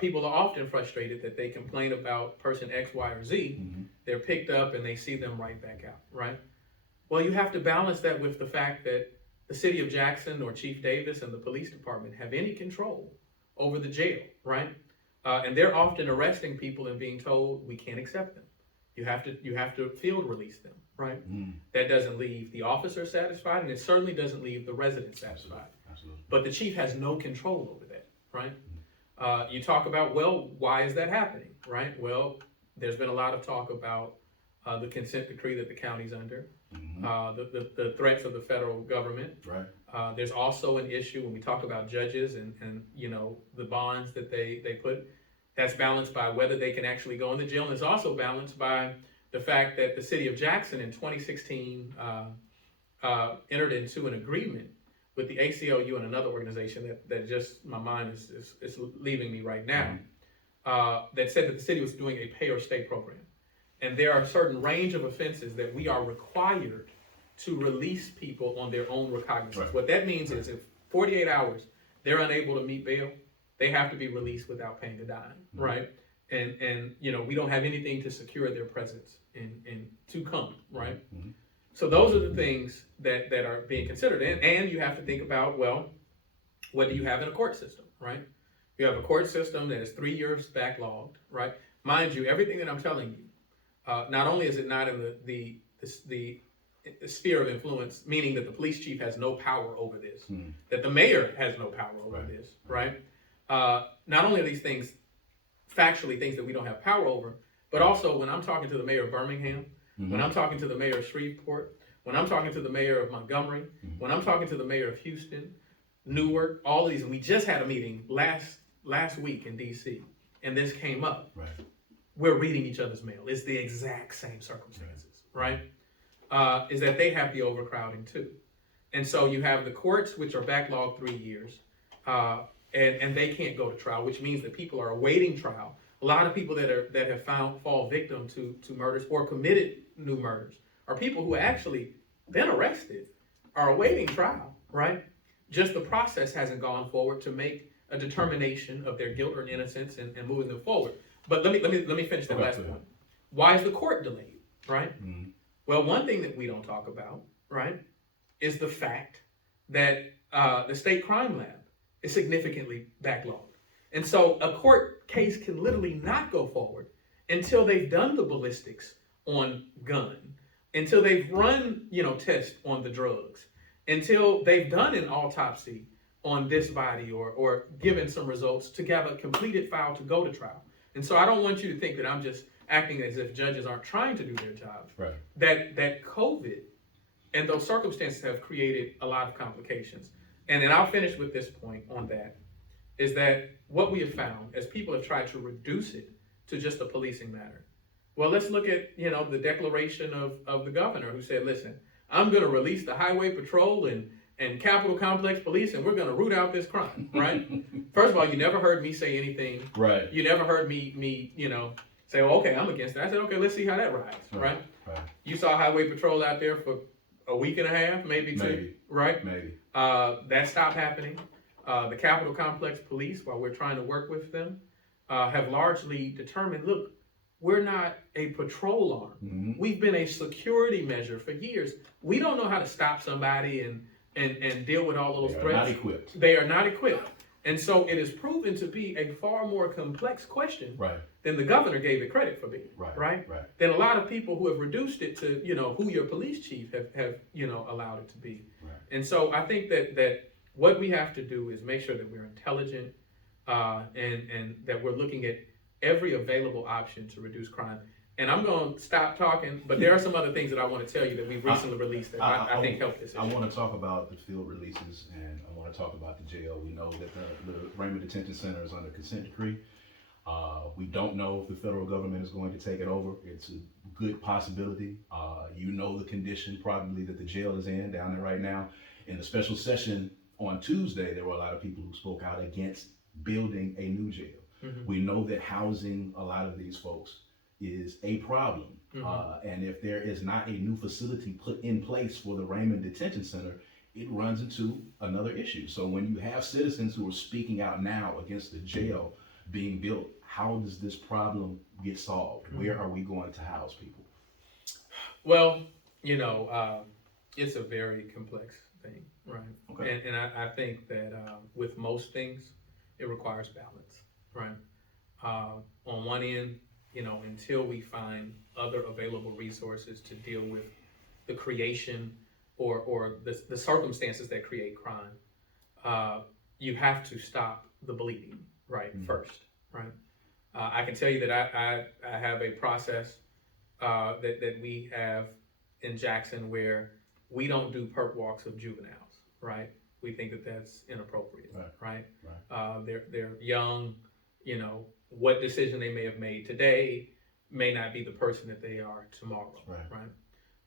People are often frustrated that they complain about person X, Y, or Z. They're picked up and they see them right back out, right? Well, you have to balance that with the fact that the city of Jackson or Chief Davis and the police department have any control over the jail, right? And they're often arresting people and being told, we can't accept them. You have to field release them, right? That doesn't leave the officer satisfied, and it certainly doesn't leave the resident satisfied. Absolutely. But the chief has no control over that, right? You talk about, well, why is that happening, right? Well, there's been a lot of talk about the consent decree that the county's under, the threats of the federal government. Right. There's also an issue when we talk about judges and the bonds that they put. That's balanced by whether they can actually go in the jail, and it's also balanced by the fact that the city of Jackson in 2016 entered into an agreement with the ACLU and another organization that just, my mind is leaving me right now, that said that the city was doing a pay or stay program. And there are a certain range of offenses that we are required to release people on their own recognizance. Right. What that means is if 48 hours they're unable to meet bail, they have to be released without paying a dime, right? And we don't have anything to secure their presence and to come, right? So those are the things that are being considered. And you have to think about, well, what do you have in a court system, right? You have a court system that is 3 years backlogged, right? Mind you, everything that I'm telling you, not only is it not in the sphere of influence, meaning that the police chief has no power over this, that the mayor has no power over this, right? Not only are these things factually things that we don't have power over, but also when I'm talking to the mayor of Birmingham, when I'm talking to the mayor of Shreveport, when I'm talking to the mayor of Montgomery, when I'm talking to the mayor of Houston, Newark, all of these, and we just had a meeting last week in DC, and this came up. Right. We're reading each other's mail. It's the exact same circumstances, right? Is that they have the overcrowding too. And so you have the courts, which are backlogged 3 years, and they can't go to trial, which means that people are awaiting trial. A lot of people that have fall victim to murders or committed new murders are people who actually been arrested, are awaiting trial, right? Just the process hasn't gone forward to make a determination of their guilt or innocence and moving them forward. But let me finish that last point. Why is the court delayed, right? Well, one thing that we don't talk about, right, is the fact that the state crime lab is significantly backlogged. And so a court case can literally not go forward until they've done the ballistics on gun, until they've run, tests on the drugs, until they've done an autopsy on this body or given some results to have a completed file to go to trial. And so I don't want you to think that I'm just acting as if judges aren't trying to do their jobs. Right. That COVID and those circumstances have created a lot of complications. And then I'll finish with this point on that, is that what we have found as people have tried to reduce it to just a policing matter. Well, let's look at, the declaration of the governor who said, listen, I'm going to release the highway patrol and Capitol Complex Police, and we're going to root out this crime, right? First of all, you never heard me say anything. Right. You never heard me, say, oh, okay, I'm against it. I said, okay, let's see how that rides, right? You saw highway patrol out there for a week and a half, maybe two, right? Maybe. That stopped happening. The Capitol Complex Police, while we're trying to work with them, have largely determined, look, we're not a patrol arm. We've been a security measure for years. We don't know how to stop somebody and deal with all those threats. They are not equipped. They are not equipped. And so it is proven to be a far more complex question than the governor gave it credit for being, right? Than a lot of people who have reduced it to, who your police chief have allowed it to be. Right. And so I think that what we have to do is make sure that we're intelligent and that we're looking at every available option to reduce crime. And I'm going to stop talking, but there are some other things that I want to tell you that we've recently released that I think help this issue. I want to talk about the field releases, and I want to talk about the jail. We know that the Raymond Detention Center is under consent decree. We don't know if the federal government is going to take it over. It's a good possibility. The condition probably that the jail is in down there right now. In the special session on Tuesday, there were a lot of people who spoke out against building a new jail. We know that housing a lot of these folks is a problem. And if there is not a new facility put in place for the Raymond Detention Center, it runs into another issue. So when you have citizens who are speaking out now against the jail being built, how does this problem get solved? Where are we going to house people? Well, It's a very complex thing, right? Okay. And I think that with most things, it requires balance, right? On one end, until we find other available resources to deal with the creation or the circumstances that create crime, you have to stop the bleeding, right? First, right? I can tell you that I have a process that we have in Jackson where we don't do perp walks of juveniles, right? We think that that's inappropriate, right? They're young, what decision they may have made today may not be the person that they are tomorrow, right?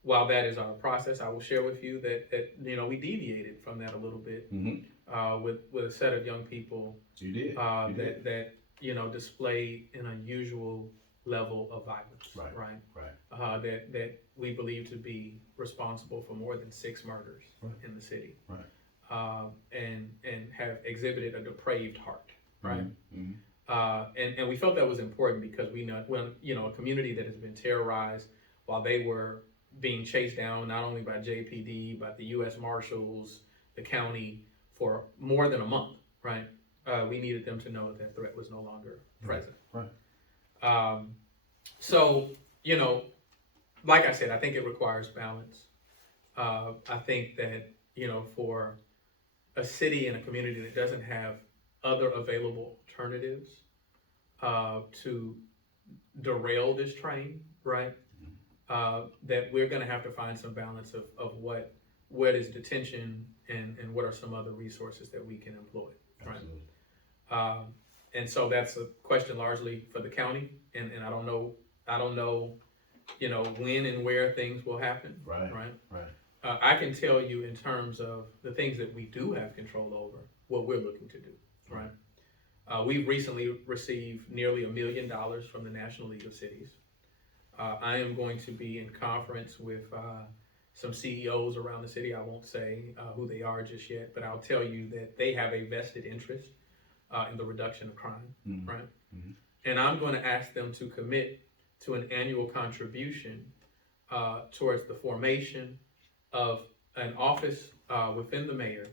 While that is our process, I will share with you that we deviated from that a little bit with a set of young people that displayed an unusual level of violence, right? That we believe to be responsible for more than 6 murders in the city, and have exhibited a depraved heart, right? And we felt that was important because we know when a community that has been terrorized while they were being chased down not only by JPD but the U.S. Marshals, the county for more than a month, right? We needed them to know that threat was no longer present. So, like I said, I think it requires balance. I think that, for a city and a community that doesn't have other available alternatives to derail this train, right? That we're going to have to find some balance of what is detention and what are some other resources that we can employ, right? And so that's a question largely for the county, and I don't know, when and where things will happen, right? I can tell you in terms of the things that we do have control over, what we're looking to do, right? We've recently received nearly $1 million from the National League of Cities. I am going to be in conference with some CEOs around the city. I won't say who they are just yet, but I'll tell you that they have a vested interest in the reduction of crime, right? And I'm going to ask them to commit to an annual contribution towards the formation of an office within the mayor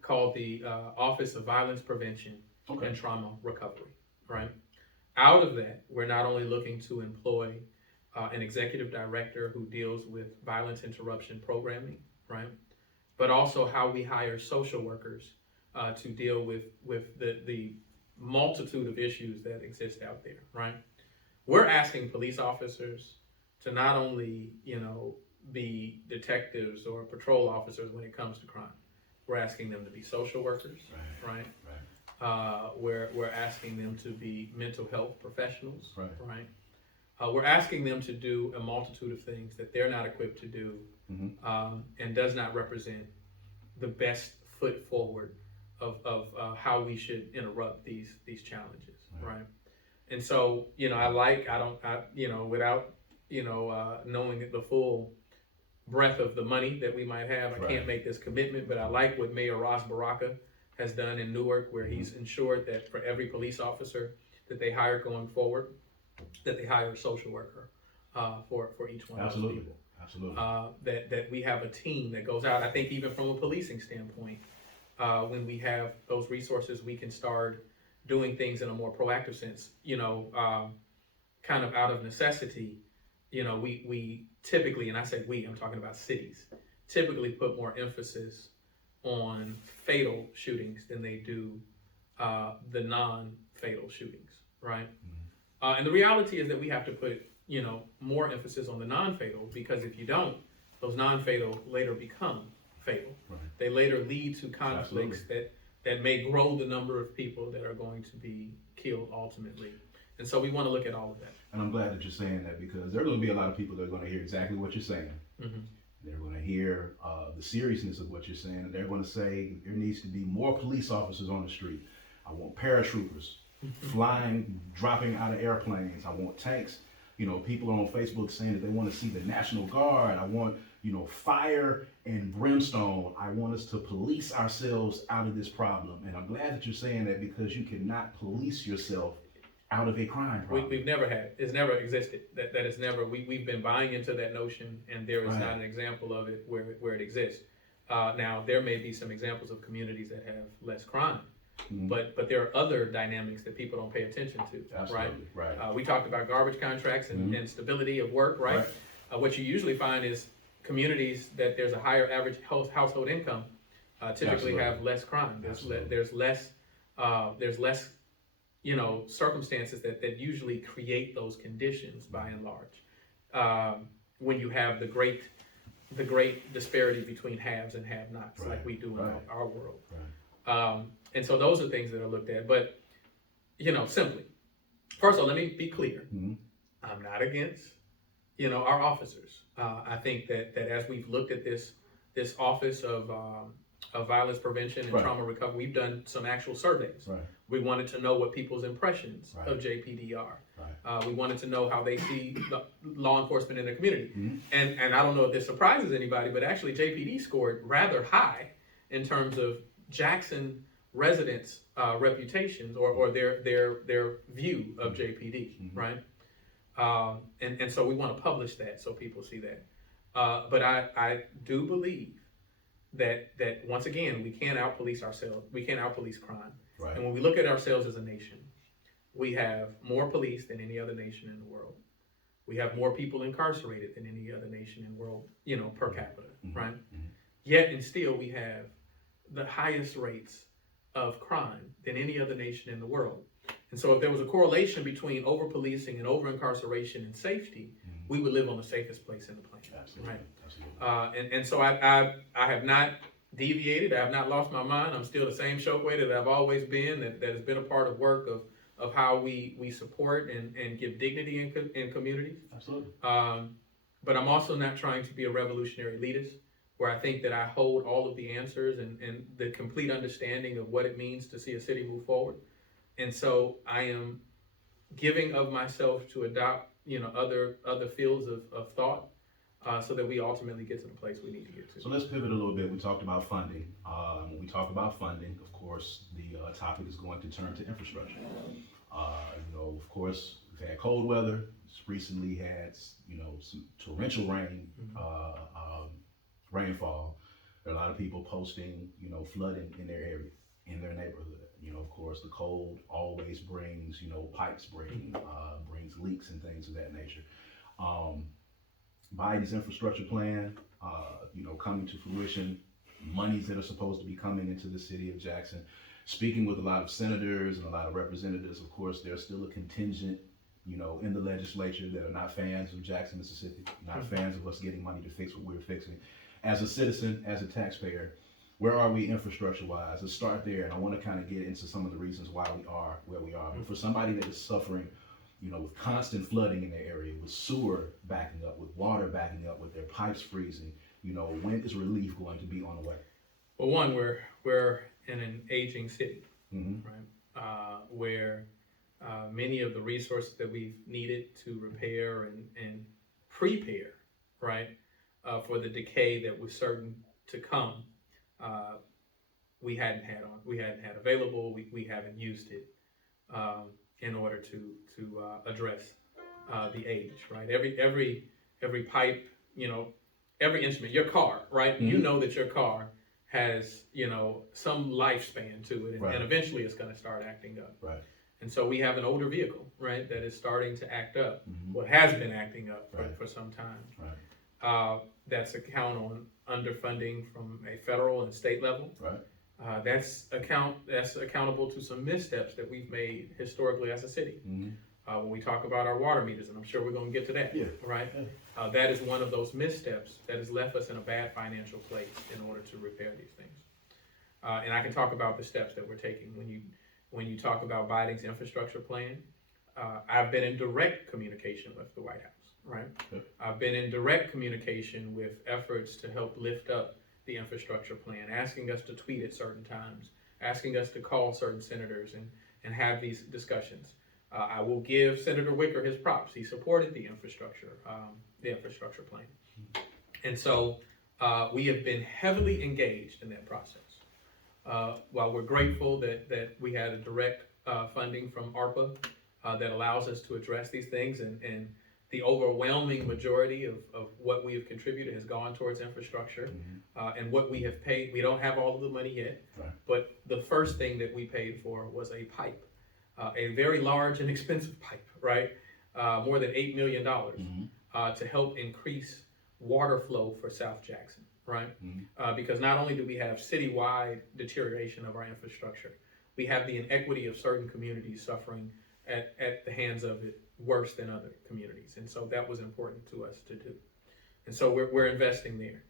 called the Office of Violence Prevention and Trauma Recovery, right? Out of that, we're not only looking to employ an executive director who deals with violence interruption programming, right? But also how we hire social workers to deal with the multitude of issues that exist out there, right? We're asking police officers to not only, be detectives or patrol officers when it comes to crime. We're asking them to be social workers, right? We're asking them to be mental health professionals, right? We're asking them to do a multitude of things that they're not equipped to do, and does not represent the best foot forward of how we should interrupt these challenges, right? And so, without knowing the full breadth of the money that we might have, I can't make this commitment, but I like what Mayor Ross Baraka has done in Newark, where he's ensured that for every police officer that they hire going forward, that they hire a social worker for each one of those people. Absolutely. That we have a team that goes out. I think even from a policing standpoint, when we have those resources, we can start doing things in a more proactive sense. Kind of out of necessity, we typically, and I say we, I'm talking about cities, typically put more emphasis on fatal shootings than they do the non-fatal shootings, right? And the reality is that we have to put, more emphasis on the non-fatal, because if you don't, those non-fatal later become fatal. They later lead to conflicts that may grow the number of people that are going to be killed ultimately. And so we want to look at all of that. And I'm glad that you're saying that, because there are going to be a lot of people that are going to hear exactly what you're saying. They're going to hear the seriousness of what you're saying, and they're going to say there needs to be more police officers on the street. I want paratroopers flying, dropping out of airplanes. I want tanks. People are on Facebook saying that they want to see the National Guard. I want, fire and brimstone. I want us to police ourselves out of this problem. And I'm glad that you're saying that, because you cannot police yourself out of a crime problem. We've never had it. It's never existed. That is never. We've been buying into that notion, and there is not an example of it where it exists. Now there may be some examples of communities that have less crime, but there are other dynamics that people don't pay attention to. Absolutely. Right. We talked about garbage contracts and stability of work. Right. What you usually find is communities that there's a higher average household income typically have less crime. There's less circumstances that usually create those conditions by and large. When you have the great disparity between haves and have-nots, like we do in our world. And so those are things that are looked at. But, simply, first of all, let me be clear. I'm not against, our officers. I think that as we've looked at this Office of Violence Prevention and Trauma Recovery, we've done some actual surveys. We wanted to know what people's impressions of JPD are. We wanted to know how they see law enforcement in their community. And I don't know if this surprises anybody, but actually JPD scored rather high in terms of Jackson residents' reputations or their view of JPD, right? And so we want to publish that so people see that. But I do believe that once again, we can't outpolice ourselves. We can't outpolice crime. And when we look at ourselves as a nation, we have more police than any other nation in the world. We have more people incarcerated than any other nation in the world, per capita, right? Yet and still we have the highest rates of crime than any other nation in the world. And so if there was a correlation between over-policing and over-incarceration and safety, we would live on the safest place in the planet. Absolutely. Right? And so I have not deviated. I have not lost my mind. I'm still the same Chokwe that I've always been, that has been a part of work of how we support and give dignity in communities. Absolutely. But I'm also not trying to be a revolutionary elitist, where I think that I hold all of the answers and the complete understanding of what it means to see a city move forward. And so I am giving of myself to adopt, other fields of thought, so that we ultimately get to the place we need to get to. So let's pivot a little bit. We talked about funding. When we talk about funding, of course, the topic is going to turn to infrastructure. Of course, we've had cold weather. Just recently had, some torrential rainfall. There are a lot of people posting, flooding in their area, in their neighborhood. Of course, the cold always brings, pipes breaking, brings leaks and things of that nature. Biden's infrastructure plan, coming to fruition, monies that are supposed to be coming into the city of Jackson. Speaking with a lot of senators and a lot of representatives, of course, there's still a contingent, in the legislature that are not fans of Jackson, Mississippi, not fans of us getting money to fix what we're fixing. As a citizen, as a taxpayer, where are we infrastructure-wise? Let's start there, and I want to kind of get into some of the reasons why we are where we are. But for somebody that is suffering, with constant flooding in their area, with sewer backing up, with water backing up, with their pipes freezing, when is relief going to be on the way? Well, one, we're in an aging city, right? Where many of the resources that we've needed to repair and prepare, right, for the decay that was certain to come, we hadn't had available. We haven't used it in order to address the age, right? Every pipe, every instrument, your car, right? You know that your car has, some lifespan to it, and eventually it's going to start acting up. Right. And so we have an older vehicle, right, that is starting to act up. Well, has been acting up for some time. Right. That's account on underfunding from a federal and state level. Right. That's accountable to some missteps that we've made historically as a city. When we talk about our water meters, and I'm sure we're going to get to that, right? That is one of those missteps that has left us in a bad financial place in order to repair these things. And I can talk about the steps that we're taking. When you talk about Biden's infrastructure plan, I've been in direct communication with the White House, right? I've been in direct communication with efforts to help lift up the infrastructure plan, asking us to tweet at certain times, asking us to call certain senators and have these discussions. I will give Senator Wicker his props. He supported the infrastructure plan. And so we have been heavily engaged in that process. While we're grateful that we had a direct funding from ARPA that allows us to address these things, and the overwhelming majority of what we have contributed has gone towards infrastructure. And what we have paid, we don't have all of the money yet, but the first thing that we paid for was a pipe, a very large and expensive pipe, right? More than $8 million to help increase water flow for South Jackson, right? Because not only do we have citywide deterioration of our infrastructure, we have the inequity of certain communities suffering at the hands of it worse than other communities. And so that was important to us to do. And so we're investing there.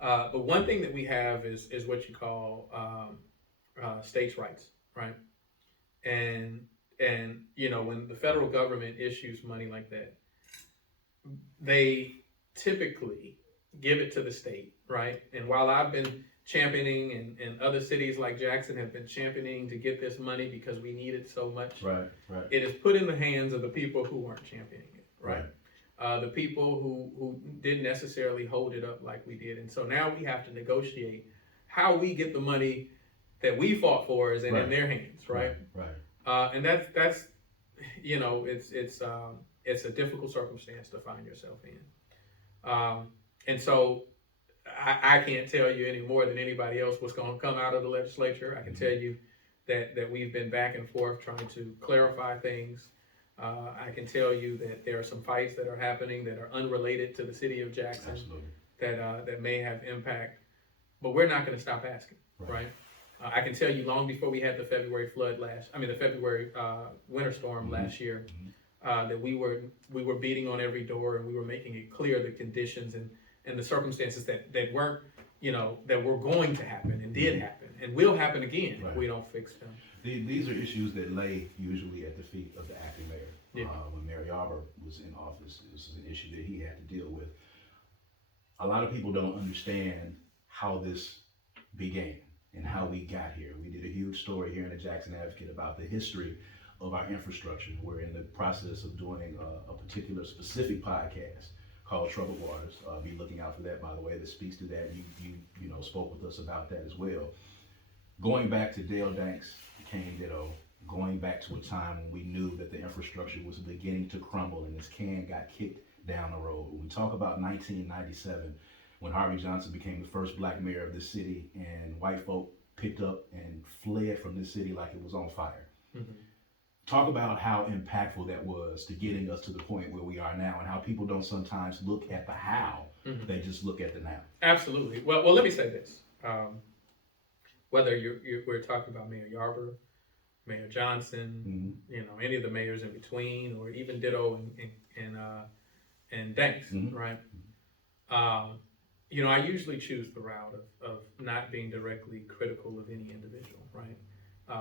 But one thing that we have is what you call states' rights, right? And when the federal government issues money like that, they typically give it to the state, right? And while I've been championing, and other cities like Jackson have been championing to get this money because we need it so much, it is put in the hands of the people who weren't championing it, right? The people who didn't necessarily hold it up like we did. And so now we have to negotiate how we get the money that we fought for is in their hands, right? And that's it's a difficult circumstance to find yourself in. And so I can't tell you any more than anybody else what's going to come out of the legislature. I can tell you that we've been back and forth trying to clarify things. I can tell you that there are some fights that are happening that are unrelated to the city of Jackson that may have impact, but we're not going to stop asking, right? I can tell you long before we had the February the February winter storm last year, that we were beating on every door, and we were making it clear the conditions and the circumstances that weren't, that were going to happen and did happen and will happen again if we don't fix them. These are issues that lay usually at the feet of the acting mayor. When Mayor Yarber was in office, this is an issue that he had to deal with. A lot of people don't understand how this began and how we got here. We did a huge story here in the Jackson Advocate about the history of our infrastructure. We're in the process of doing a particular specific podcast called Troubled Waters. Be looking out for that, by the way, that speaks to that. You spoke with us about that as well. Going back to Dale Danks, Cane Ditto, going back to a time when we knew that the infrastructure was beginning to crumble and this can got kicked down the road. When we talk about 1997, when Harvey Johnson became the first black mayor of this city, and white folk picked up and fled from this city like it was on fire. Talk about how impactful that was to getting us to the point where we are now, and how people don't sometimes look at the how, they just look at the now. Absolutely. Well, let me say this. Whether we're talking about Mayor Yarber, Mayor Johnson, any of the mayors in between, or even Ditto and Danks, right? I usually choose the route of not being directly critical of any individual, right?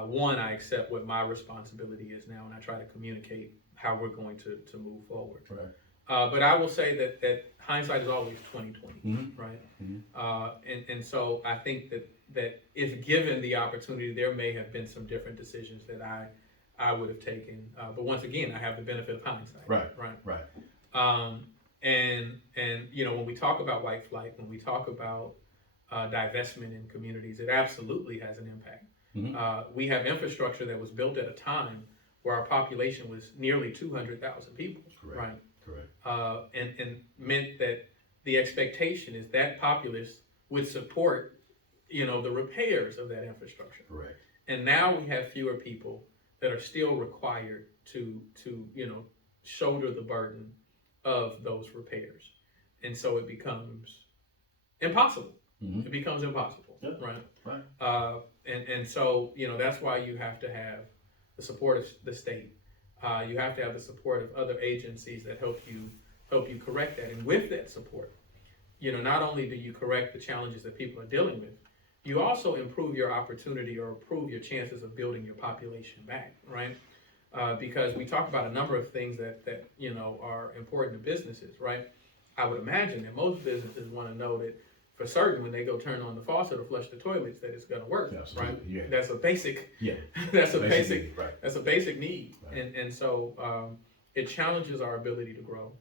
One, I accept what my responsibility is now, and I try to communicate how we're going to move forward. But I will say that hindsight is always 20/20, right? And so I think that if given the opportunity, there may have been some different decisions that I would have taken. But once again, I have the benefit of hindsight. Right. And when we talk about white flight, when we talk about divestment in communities, it absolutely has an impact. We have infrastructure that was built at a time where our population was nearly 200,000 people, right? And meant that the expectation is that populace would support, the repairs of that infrastructure. And now we have fewer people that are still required to shoulder the burden of those repairs. And so it becomes impossible. It becomes impossible, right? And so, that's why you have to have the support of the state. You have to have the support of other agencies that help you correct that. And with that support, not only do you correct the challenges that people are dealing with, you also improve your opportunity or improve your chances of building your population back, right? Because we talk about a number of things that are important to businesses, right? I would imagine that most businesses want to know that for certain when they go turn on the faucet or flush the toilets that it's going to work, right? That's a basic. That's a basic. That's a basic need, and so it challenges our ability to grow.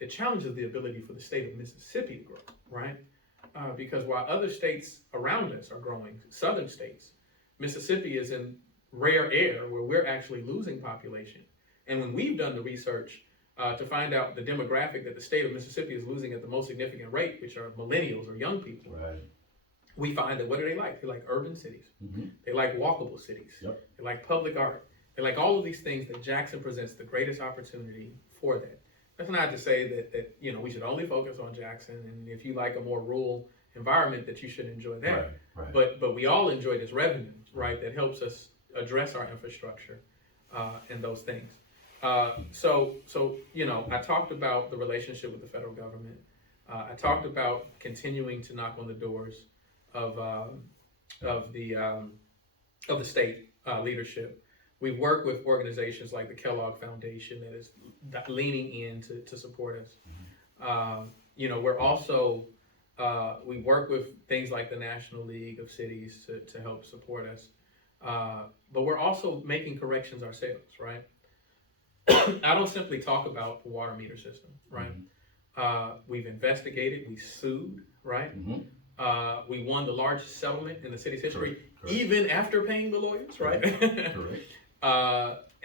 It challenges the ability for the state of Mississippi to grow, right? Because while other states around us are growing, southern states, Mississippi is in rare air where we're actually losing population And when we've done the research to find out the demographic that the state of Mississippi is losing at the most significant rate, which are millennials or young people, Right. we find that what do they like? They like urban cities. Mm-hmm. They like walkable cities. Yep. They like public art. They like all of these things that Jackson presents the greatest opportunity for that. That's not to say that we should only focus on Jackson, and if you like a more rural environment, that you should enjoy that. Right. But we all enjoy this revenue, right? That helps us address our infrastructure and those things. So I talked about the relationship with the federal government. I talked about continuing to knock on the doors of the state leadership. We work with organizations like the Kellogg Foundation that is leaning in to support us. We're also we work with things like the National League of Cities to help support us. But we're also making corrections ourselves, right? I don't simply talk about the water meter system, right? We've investigated, we sued, right? We won the largest settlement in the city's history, Correct. Even after paying the lawyers, right? Correct.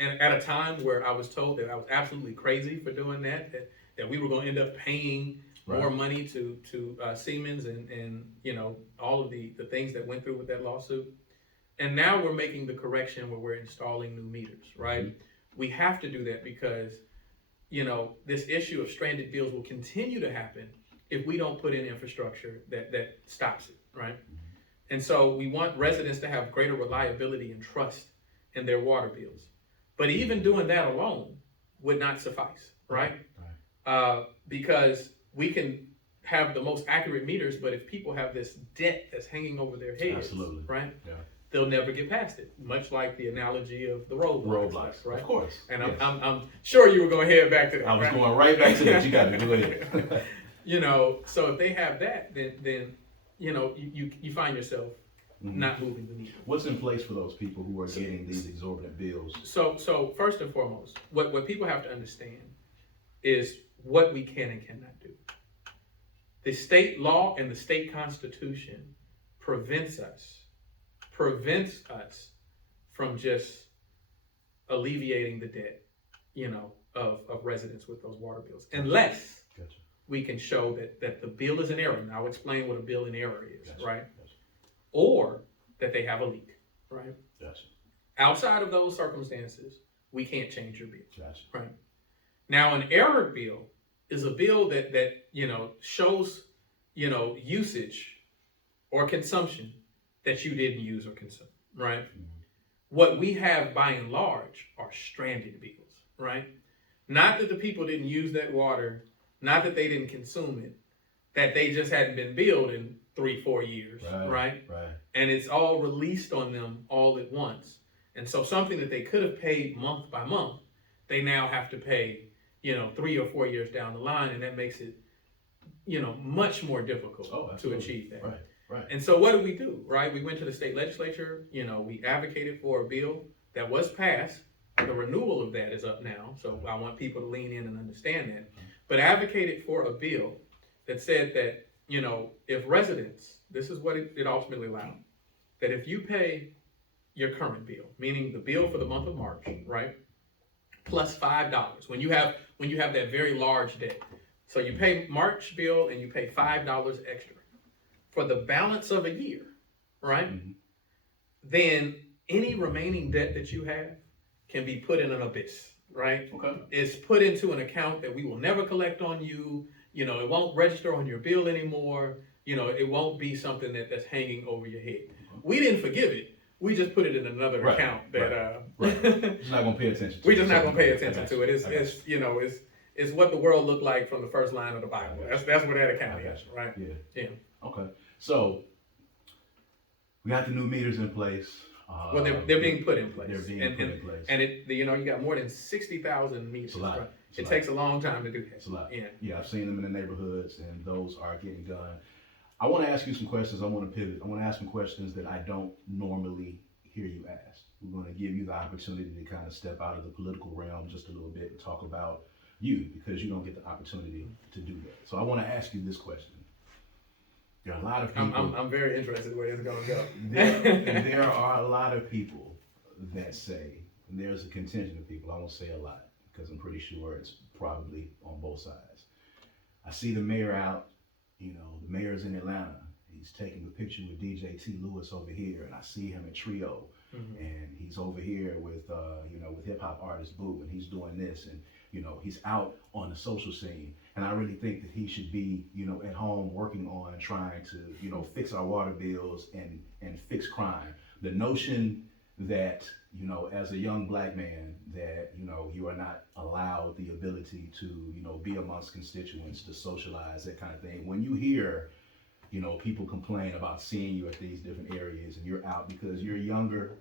And at a time where I was told that I was absolutely crazy for doing that we were going to end up paying more money to Siemens and all of the things that went through with that lawsuit. And now we're making the correction where we're installing new meters, right? Mm-hmm. We have to do that because, this issue of stranded bills will continue to happen if we don't put in infrastructure that stops it, right? Mm-hmm. And so we want residents to have greater reliability and trust in their water bills. But even doing that alone would not suffice, right? Because we can have the most accurate meters, but if people have this debt that's hanging over their heads, absolutely, right? Yeah. They'll never get past it. Much like the analogy of the roadblocks, right? Of course. And yes. I'm sure you were going to head back to that. I was going right back to that. You got to go ahead. So if they have that, then you find yourself not moving the needle. What's in place for those people who are getting these exorbitant bills? So first and foremost, what people have to understand is what we can and cannot do. The state law and the state constitution prevents us from just alleviating the debt, of residents with those water bills, unless we can show that the bill is in error. And I'll explain what a bill in error is, right? Or that they have a leak, right? Outside of those circumstances, we can't change your bill, right? Now, an error bill is a bill that shows, usage or consumption that you didn't use or consume, right? Mm-hmm. What we have by and large are stranded bills, right? Not that the people didn't use that water, not that they didn't consume it, that they just hadn't been billed in 3-4 years, right? And it's all released on them all at once. And so something that they could have paid month by month, they now have to pay, 3 or 4 years down the line, and that makes it, much more difficult to achieve that. Right. And so what do? Right? We went to the state legislature, we advocated for a bill that was passed. The renewal of that is up now. So I want people to lean in and understand that. But advocated for a bill that said that, if residents, this is what it ultimately allowed, that if you pay your current bill, meaning the bill for the month of March, right, plus $5, when you have that very large debt. So you pay March bill and you pay $5 extra. For the balance of a year, right? Mm-hmm. Then any remaining debt that you have can be put in an abyss, right? Okay. It's put into an account that we will never collect on you. It won't register on your bill anymore. It won't be something that's hanging over your head. Okay. We didn't forgive it. We just put it in another account that We're just not gonna pay attention to. We're just not gonna pay attention to it. It's what the world looked like from the first line of the Bible. That's what that account is, right? Yeah. Okay. So we got the new meters in place. Well, they're being put in place. They're being put in place. And you got more than 60,000 meters. It's a lot. It takes a long time to do that. It's a lot. Yeah, I've seen them in the neighborhoods, and those are getting done. I want to ask you some questions. I want to pivot. I want to ask some questions that I don't normally hear you ask. We're going to give you the opportunity to kind of step out of the political realm just a little bit and talk about you, because you don't get the opportunity to do that. So I want to ask you this question. There are a lot of people. I'm very interested in where it's going to go. There are a lot of people that say, and there's a contingent of people, I won't say a lot, because I'm pretty sure it's probably on both sides. I see the mayor out, the mayor's in Atlanta. He's taking a picture with DJ T. Lewis over here, and I see him at Trio, and he's over here with, with hip hop artist Boo, and he's doing this, and he's out on the social scene. And I really think that he should be, at home working on trying to, fix our water bills and fix crime. The notion that, as a young black man, that, you are not allowed the ability to, be amongst constituents, to socialize, that kind of thing. When you hear, people complain about seeing you at these different areas and you're out because you're younger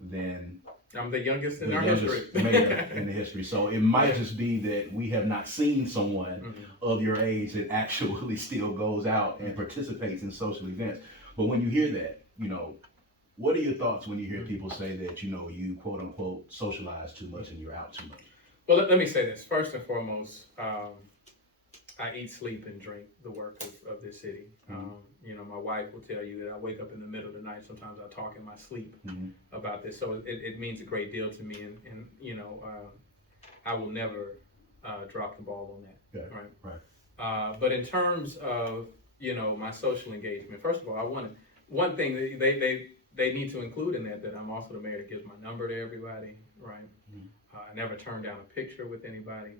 than I'm the youngest in our history. Mayor in the history. So it might just be that we have not seen someone of your age that actually still goes out and participates in social events. But when you hear that, what are your thoughts when you hear people say that, you quote unquote socialize too much and you're out too much? Well, let me say this. First and foremost, I eat, sleep, and drink the work of this city. My wife will tell you that I wake up in the middle of the night. Sometimes I talk in my sleep about this. So it means a great deal to me. And I will never drop the ball on that. Okay. Right. But in terms of, my social engagement, first of all, one thing they need to include in that I'm also the mayor that gives my number to everybody, right? I never turn down a picture with anybody.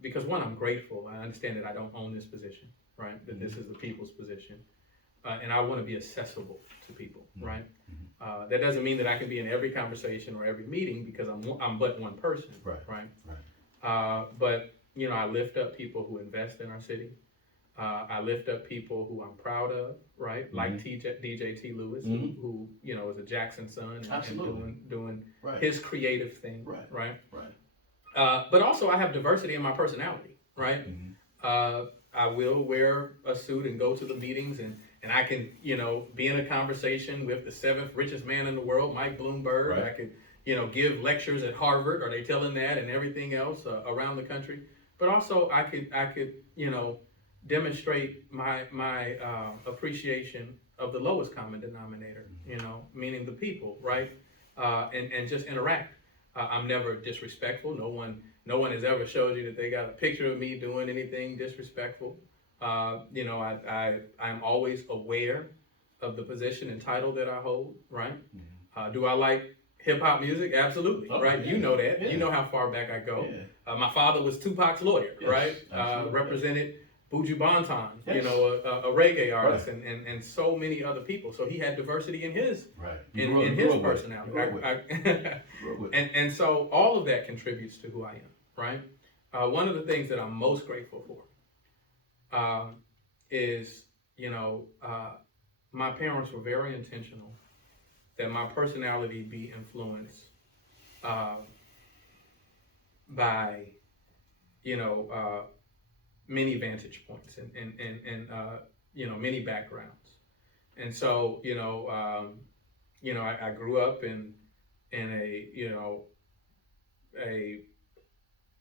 Because one, I'm grateful. I understand that I don't own this position, right? That this is the people's position. And I want to be accessible to people, right? That doesn't mean that I can be in every conversation or every meeting because I'm but one person, right? But, I lift up people who invest in our city. I lift up people who I'm proud of, right? Like DJ T. Lewis, who is a Jackson son and doing his creative thing, right? But also I have diversity in my personality, right? I will wear a suit and go to the meetings and I can, be in a conversation with the 7th richest man in the world, Mike Bloomberg. I could, give lectures at Harvard, or they telling that, and everything else around the country. But also I could, demonstrate my appreciation of the lowest common denominator, meaning the people, right? And just interact. I'm never disrespectful. No one has ever showed you that they got a picture of me doing anything disrespectful. I'm always aware of the position and title that I hold, right? Do I like hip hop music? Absolutely, right? Yeah. You know that. Yeah. You know how far back I go. Yeah. My father was Tupac's lawyer, right? Represented Buju Banton, a reggae artist, and so many other people. So he had diversity in his in his personality. And so all of that contributes to who I am, right? One of the things that I'm most grateful for is, my parents were very intentional that my personality be influenced by, many vantage points and many backgrounds. And so, I grew up in a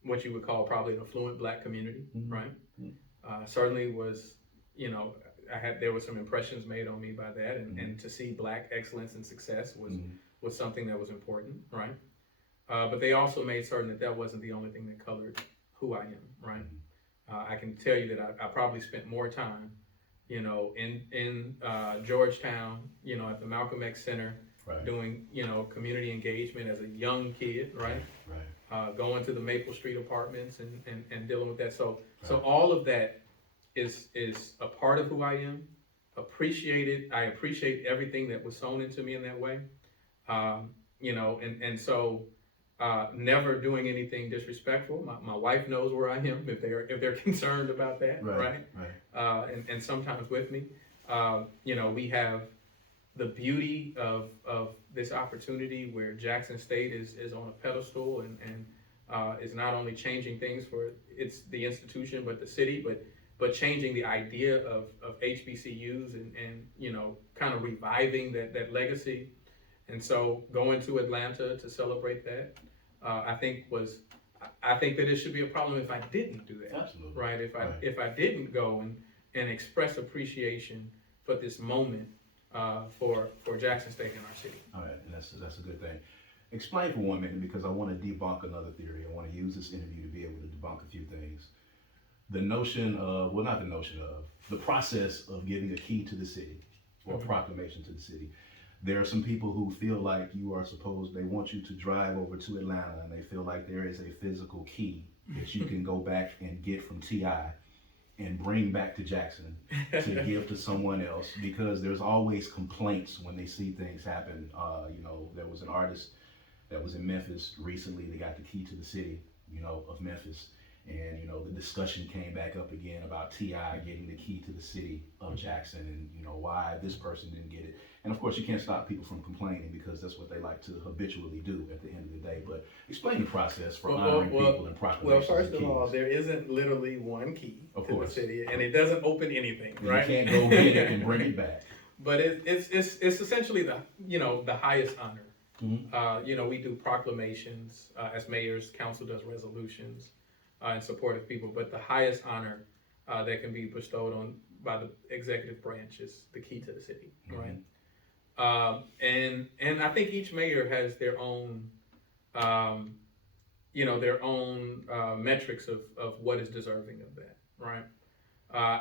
what you would call probably an affluent black community, right? Certainly was, there were some impressions made on me by that, and to see black excellence and success was something that was important, right? But they also made certain that wasn't the only thing that colored who I am, right? I can tell you that I probably spent more time, in Georgetown, at the Malcolm X Center, doing, community engagement as a young kid, right? Going to the Maple Street apartments and dealing with that. So all of that is a part of who I am. I appreciate everything that was sown into me in that way. So never doing anything disrespectful. My wife knows where I am if they're concerned about that, right? And sometimes with me, we have the beauty of this opportunity where Jackson State is on a pedestal and is not only changing things for the institution but the city, but changing the idea of HBCUs and kind of reviving that legacy. And so going to Atlanta to celebrate that, I think that it should be a problem if I didn't do that. Absolutely. Right? If I didn't go and express appreciation for this moment for Jackson State in our city. All right, and that's a good thing. Explain for 1 minute, because I want to debunk another theory. I want to use this interview to be able to debunk a few things. The notion of, well, not the notion of, the process of giving a key to the city or a proclamation to the city. There are some people who feel like they want you to drive over to Atlanta, and they feel like there is a physical key that you can go back and get from T.I. and bring back to Jackson to give to someone else, because there's always complaints when they see things happen. There was an artist that was in Memphis recently that got the key to the city, of Memphis. And, the discussion came back up again about T.I. getting the key to the city of Jackson, and, why this person didn't get it. And of course, you can't stop people from complaining, because that's what they like to habitually do at the end of the day. But explain the process for honoring people and proclamations. Well, first and of all, keys. there isn't literally one key Of to course. the city, and it doesn't open anything, right? You can't go get it and bring it back. But it's essentially the highest honor. Mm-hmm. We do proclamations as mayors, council does resolutions in support of people, but the highest honor that can be bestowed on by the executive branch is the key to the city, right? And I think each mayor has their own, metrics of what is deserving of that, right?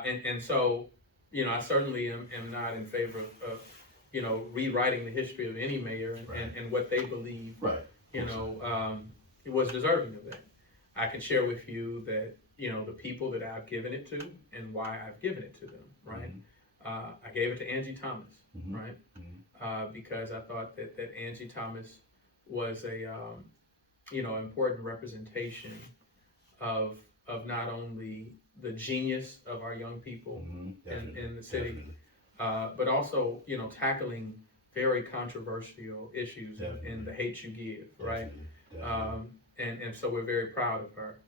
And so, I certainly am not in favor of rewriting the history of any mayor and what they believe, was deserving of that. I can share with you that, the people that I've given it to and why I've given it to them, right? I gave it to Angie Thomas, right? Because I thought that Angie Thomas was a, important representation of not only the genius of our young people in the city, but also, tackling very controversial issues in the hate you give, right? And so we're very proud of her.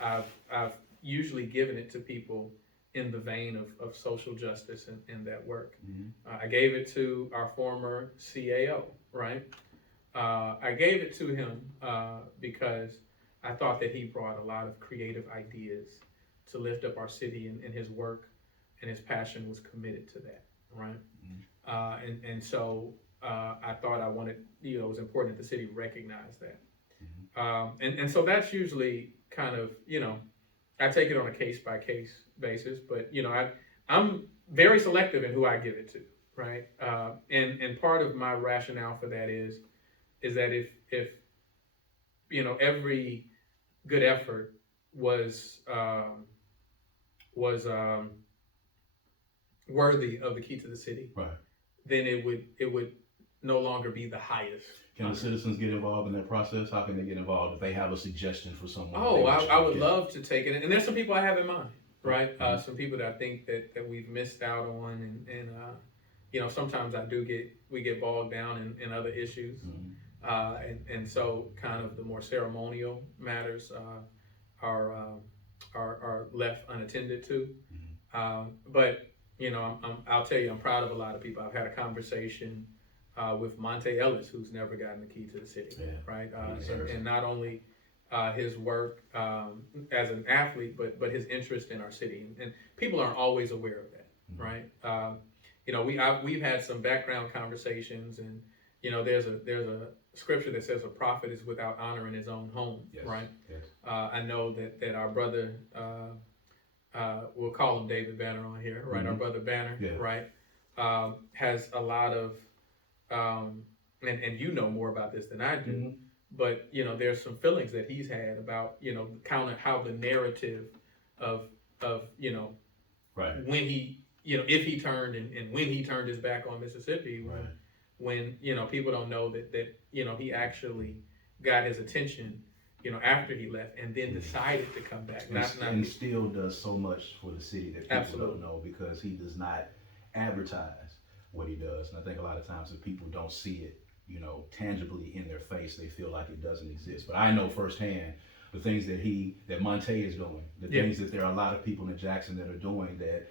I've usually given it to people in the vein of social justice and that work. I gave it to our former CAO, right? I gave it to him because I thought that he brought a lot of creative ideas to lift up our city, and his work and his passion was committed to that, right? And so I thought it was important that the city recognize that. And so that's usually kind of, I take it on a case-by-case basis, but, I'm very selective in who I give it to, right? And part of my rationale for that is that if every good effort was worthy of the key to the city, right, then it would no longer be the highest. Can the citizens get involved in that process? How can they get involved if they have a suggestion for someone? Oh, I would love to take it, and there's some people I have in mind, right? Some people that I think that we've missed out on, and sometimes we get bogged down in other issues, and so kind of the more ceremonial matters are left unattended to. But I'll tell you, I'm proud of a lot of people. I've had a conversation with Monte Ellis, who's never gotten the key to the city, right? And not only his work as an athlete, but his interest in our city, and people aren't always aware of that, right? We've had some background conversations, and there's a scripture that says a prophet is without honor in his own home, right? I know that our brother, we'll call him David Banner on here, right? Our brother Banner, right, has a lot of and you know more about this than I do, but there's some feelings that he's had about kind of how the narrative of when he if he turned and when he turned his back on Mississippi, when people don't know that he actually got his attention after he left and then decided to come back, and still does so much for the city that people don't know, because he does not advertise what he does. And I think a lot of times if people don't see it, tangibly in their face, they feel like it doesn't exist. But I know firsthand the things that Monte is doing, the things that there are a lot of people in Jackson that are doing that,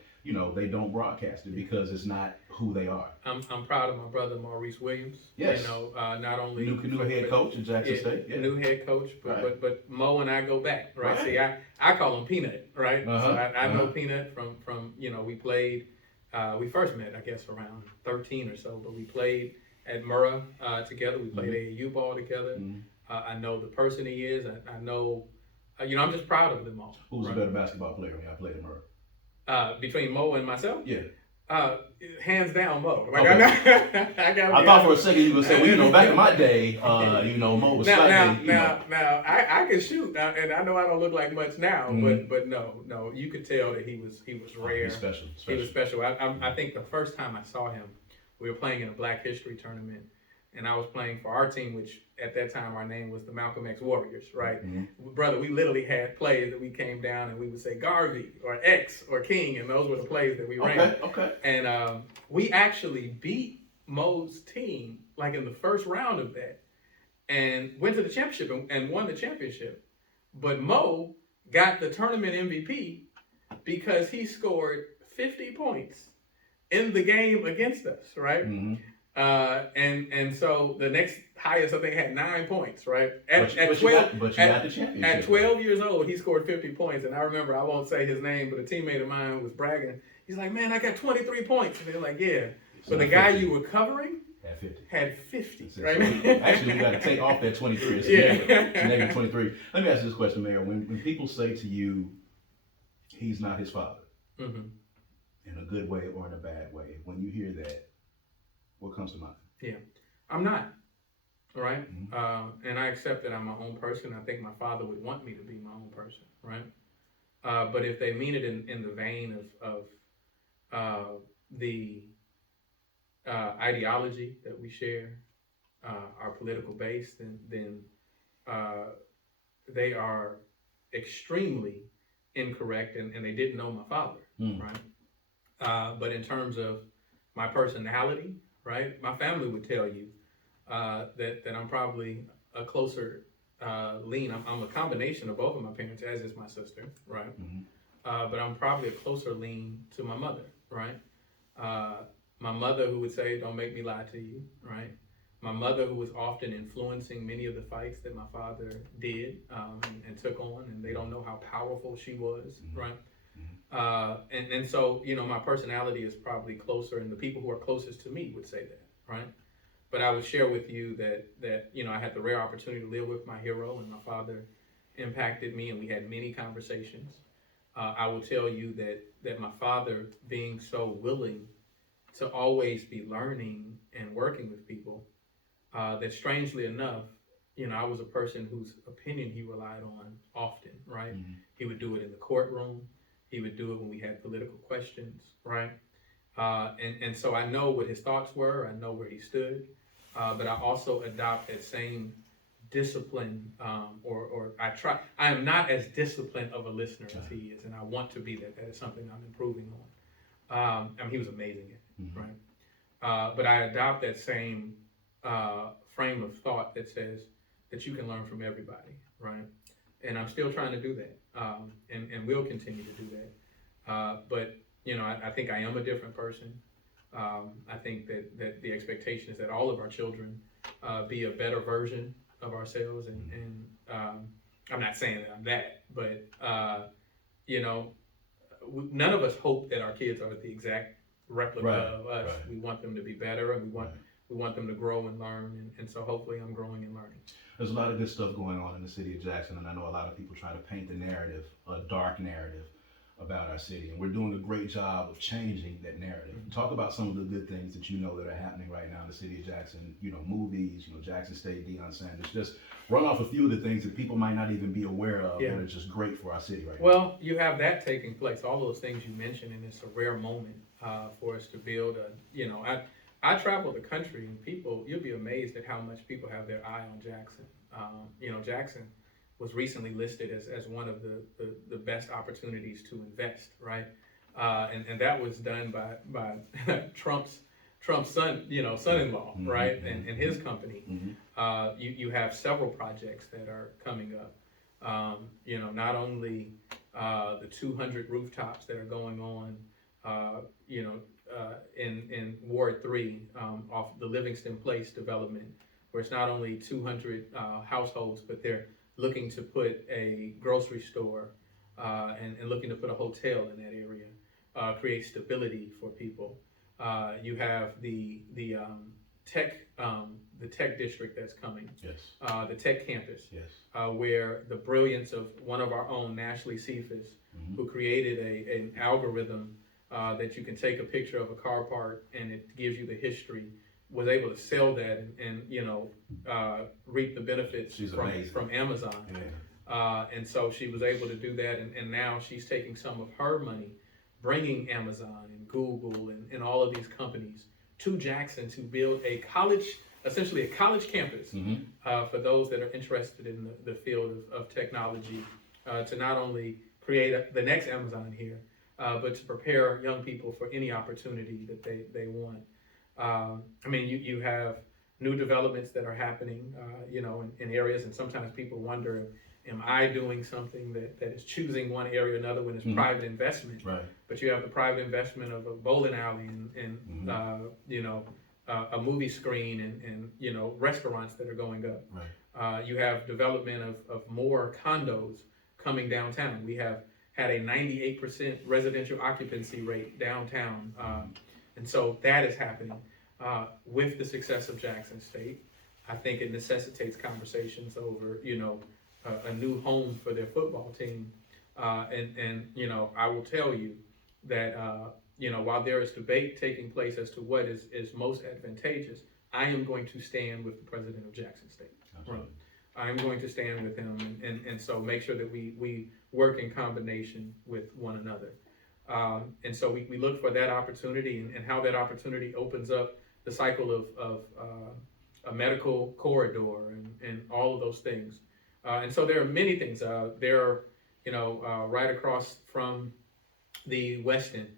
they don't broadcast it because it's not who they are. I'm proud of my brother Maurice Williams. Yes. Not only new head coach at Jackson State. New head coach, but Mo and I go back, right? See, I call him Peanut, right? So I know Peanut from we played. We first met, I guess, around 13 or so, but we played at Murrah together. We played AAU ball together. I know the person he is. I know, I'm just proud of them all. Who's a better basketball player when y'all played at Murrah? Between Mo and myself? Yeah. Hands down, Mo. Like okay. I thought for a second you were going to say, well, back in my day, Mo was slightly. Now, I can shoot, and I know I don't look like much now, but no, you could tell that he was rare. He's special. He was special. I think the first time I saw him, we were playing in a Black History tournament, and I was playing for our team, which at that time our name was the Malcolm X Warriors, right? Brother, we literally had plays that we came down and we would say Garvey or X or King, and those were the plays that we ran. Okay. And we actually beat Mo's team like in the first round of that, and went to the championship and won the championship. But Mo got the tournament MVP because he scored 50 points in the game against us, right? And so the next highest, I think, had 9 points, right? At 12 years old, he scored 50 points. And I remember, I won't say his name, but a teammate of mine was bragging. He's like, man, I got 23 points. And they're like, yeah. But the guy you were covering had 50, right? Actually, we got to take off that 23. It's negative 23. Let me ask you this question, Mayor. When people say to you, he's not his father, in a good way or in a bad way, when you hear that, what comes to mind? Yeah, I'm not, right? And I accept that I'm my own person. I think my father would want me to be my own person, right? But if they mean it in the vein of the ideology that we share, our political base, then they are extremely incorrect, and they didn't know my father, right? But in terms of my personality, right, my family would tell you that I'm probably a closer lean. I'm a combination of both of my parents, as is my sister, right? But I'm probably a closer lean to my mother, right? My mother, who would say, don't make me lie to you, right? My mother, who was often influencing many of the fights that my father did and took on, and they don't know how powerful she was, right? And so, my personality is probably closer, and the people who are closest to me would say that, right? But I would share with you that I had the rare opportunity to live with my hero, and my father impacted me, and we had many conversations. I will tell you that my father, being so willing to always be learning and working with people, that strangely enough, I was a person whose opinion he relied on often, right? He would do it in the courtroom. He would do it when we had political questions, right? And so I know what his thoughts were. I know where he stood. But I also adopt that same discipline, or I am not as disciplined of a listener as he is, and I want to be that. That is something I'm improving on. He was amazing at it, right? But I adopt that same frame of thought that says that you can learn from everybody, right? And I'm still trying to do that, and will continue to do that. But I think I am a different person. I think that the expectation is that all of our children be a better version of ourselves, and I'm not saying that I'm that, but none of us hope that our kids are the exact replica of us. Right. We want them to be better, and we want them to grow and learn, and so hopefully I'm growing and learning. There's a lot of good stuff going on in the city of Jackson, and I know a lot of people try to paint the narrative, a dark narrative, about our city, and we're doing a great job of changing that narrative. Talk about some of the good things that that are happening right now in the city of Jackson, movies, Jackson State, Deion Sanders. Just run off a few of the things that people might not even be aware of that are just great for our city right now. Well, you have that taking place, all those things you mentioned, and it's a rare moment for us to build I travel the country, and you'll be amazed at how much people have their eye on Jackson. Jackson was recently listed as one of the best opportunities to invest, right? And that was done by Trump's son, son-in-law, right? And his company. You have several projects that are coming up. Not only the 200 rooftops that are going on, in Ward 3 off the Livingston Place development, where it's not only 200 households, but they're looking to put a grocery store and looking to put a hotel in that area, create stability for people. You have the the tech district that's coming, Yes. the tech campus, Yes. where the brilliance of one of our own, Ashley Cephas, who created an algorithm that you can take a picture of a car part and it gives you the history, was able to sell that and reap the benefits from Amazon. Yeah. And so she was able to do that, and now she's taking some of her money, bringing Amazon and Google and all of these companies to Jackson to build essentially a college campus for those that are interested in the field of technology, to not only create the next Amazon here, but to prepare young people for any opportunity that they want. I mean, you have new developments that are happening, in areas, and sometimes people wonder, am I doing something that is choosing one area or another when it's private investment? Right. But you have the private investment of a bowling alley and a movie screen and restaurants that are going up. Right. You have development of more condos coming downtown. We have had a 98% residential occupancy rate downtown. And so that is happening. With the success of Jackson State, I think it necessitates conversations over, a new home for their football team. And I will tell you that, while there is debate taking place as to what is most advantageous, I am going to stand with the president of Jackson State. Absolutely. I am going to stand with him and so make sure that we work in combination with one another. And so we look for that opportunity and how that opportunity opens up the cycle of a medical corridor and all of those things. And so there are many things. Right across from the West End,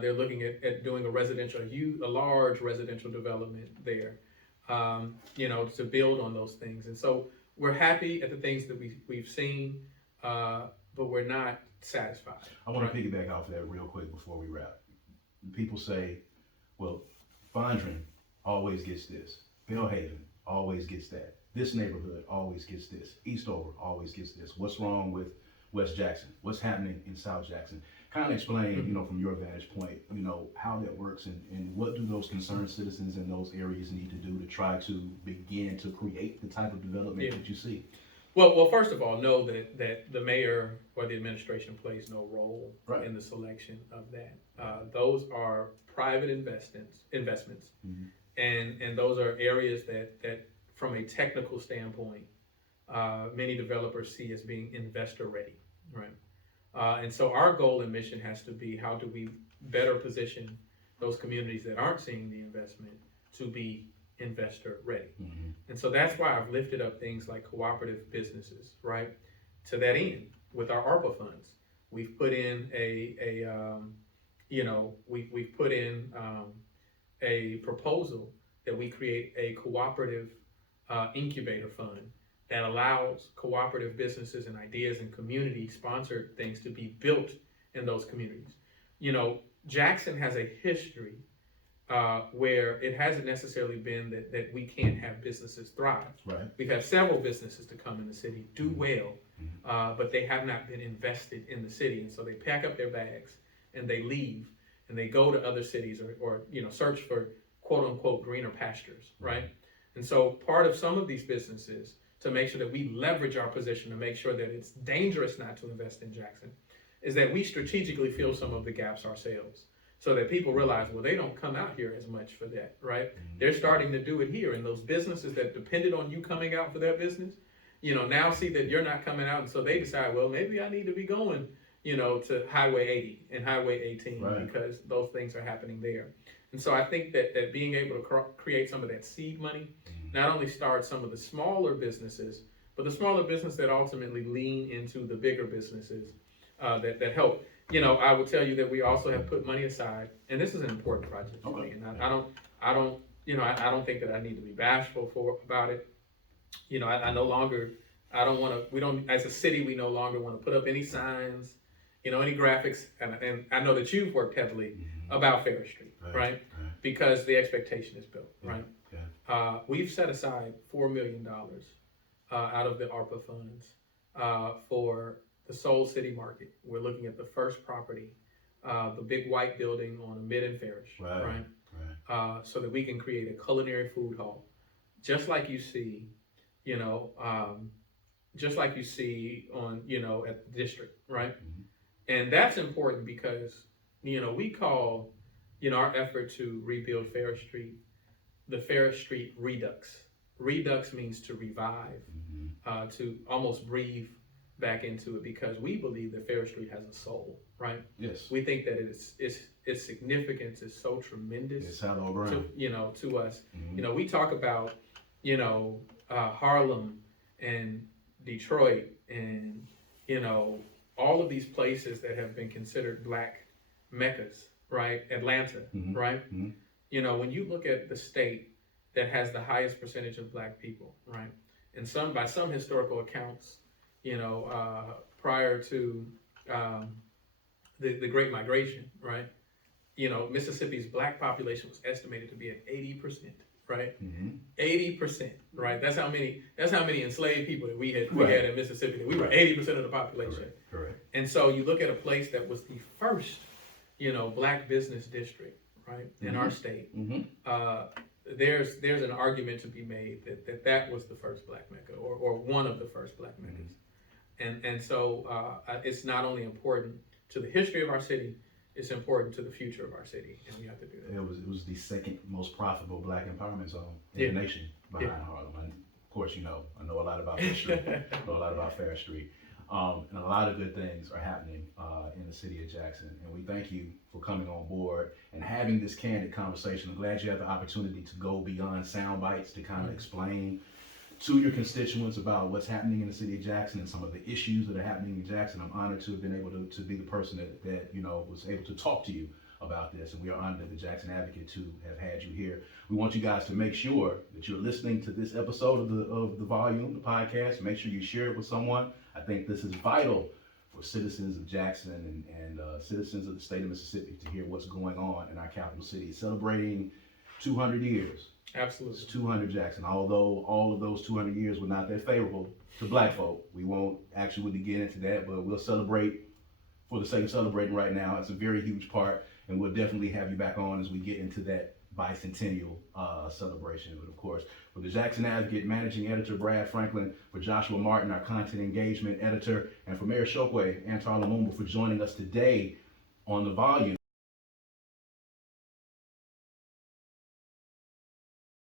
they're looking at doing a large residential development there, to build on those things. And so we're happy at the things that we've seen, but we're not satisfied. I want to piggyback off that real quick before we wrap. People say, well, Fondren always gets this. Bellhaven always gets that. This neighborhood always gets this. Eastover always gets this. What's wrong with West Jackson? What's happening in South Jackson? Kind of explain, from your vantage point, how that works and what do those concerned citizens in those areas need to do to try to begin to create the type of development that you see? Well, first of all, know that the mayor or the administration plays no role in the selection of that. Those are private investments, and those are areas that from a technical standpoint, many developers see as being investor ready, right? And so our goal and mission has to be, how do we better position those communities that aren't seeing the investment to be investor ready? And so that's why I've lifted up things like cooperative businesses, right? To that end, with our ARPA funds, we've put in we've put in a proposal that we create a cooperative incubator fund that allows cooperative businesses and ideas and community-sponsored things to be built in those communities. Jackson has a history where it hasn't necessarily been that we can't have businesses thrive. Right. We've had several businesses to come in the city, do well, but they have not been invested in the city. And so they pack up their bags and they leave and they go to other cities or search for quote unquote greener pastures, right? And so part of some of these businesses, to make sure that we leverage our position to make sure that it's dangerous not to invest in Jackson, is that we strategically fill some of the gaps ourselves, so that people realize, well, they don't come out here as much for that, right? They're starting to do it here, and those businesses that depended on you coming out for their business, now see that you're not coming out, and so they decide, well, maybe I need to be going, to Highway 80 and Highway 18, because those things are happening there. And so I think that being able to create some of that seed money, not only starts some of the smaller businesses, but the smaller business that ultimately lean into the bigger businesses that help. I will tell you that we also have put money aside, and this is an important project for me. And I don't think that I need to be bashful about it. I no longer, as a city, we no longer want to put up any signs, any graphics. And I know that you've worked heavily about Fair Street, right? Because the expectation is built, right? We've set aside $4 million out of the ARPA funds for the Soul City Market. We're looking at the first property, the big white building on Mid and Farish, right? so that we can create a culinary food hall, just like you see, you know, just like you see on, you know, at the district, right? Mhm. And that's important because, you know, we call, you know, our effort to rebuild Ferris Street, the Ferris Street Redux. Redux means to revive, to almost breathe back into it, because we believe that Ferris Street has a soul, right? Yes. We think that its significance is so tremendous. It's hallowed ground. To, you know, to us. Mhm. You know, we talk about, you know, Harlem and Detroit and, you know, all of these places that have been considered Black meccas, right? Atlanta, Mhm. right? Mhm. You know, when you look at the state that has the highest percentage of Black people, right? And by some historical accounts, you know, prior to the Great Migration, right? You know, Mississippi's Black population was estimated to be at 80%, right? Mhm. 80%, right? That's how many enslaved people that we had Right. in Mississippi. That we were Right. 80% of the population. Correct. And so you look at a place that was the first, you know, Black business district, right, in our state. Mhm. There's an argument to be made that was the first Black Mecca, or one of the first Black Meccas. And so it's not only important to the history of our city, it's important to the future of our city, and we have to do that. It was the second most profitable Black empowerment zone in the nation behind Harlem. And of course, you know, I know a lot about this street, I know a lot about Ferris Street. And a lot of good things are happening in the city of Jackson. And we thank you for coming on board and having this candid conversation. I'm glad you had the opportunity to go beyond sound bites to kind of explain to your constituents about what's happening in the city of Jackson and some of the issues that are happening in Jackson. I'm honored to have been able to be the person that you know was able to talk to you about this, and we are honored at the Jackson Advocate to have had you here. We want you guys to make sure that you're listening to this episode of the volume, the podcast. Make sure you share it with someone. I think this is vital for citizens of Jackson and citizens of the state of Mississippi to hear what's going on in our capital city, celebrating 200 years. Absolutely. It's 200 Jackson. Although all of those 200 years were not that favorable to Black folk, we won't actually get into that, but we'll celebrate for the sake of celebrating right now. It's a very huge part, and we'll definitely have you back on as we get into that bicentennial celebration. But of course, for the Jackson Advocate Managing Editor Brad Franklin, for Joshua Martin, our Content Engagement Editor, and for Mayor Chokwe, Antar Lumumba, for joining us today on the volume.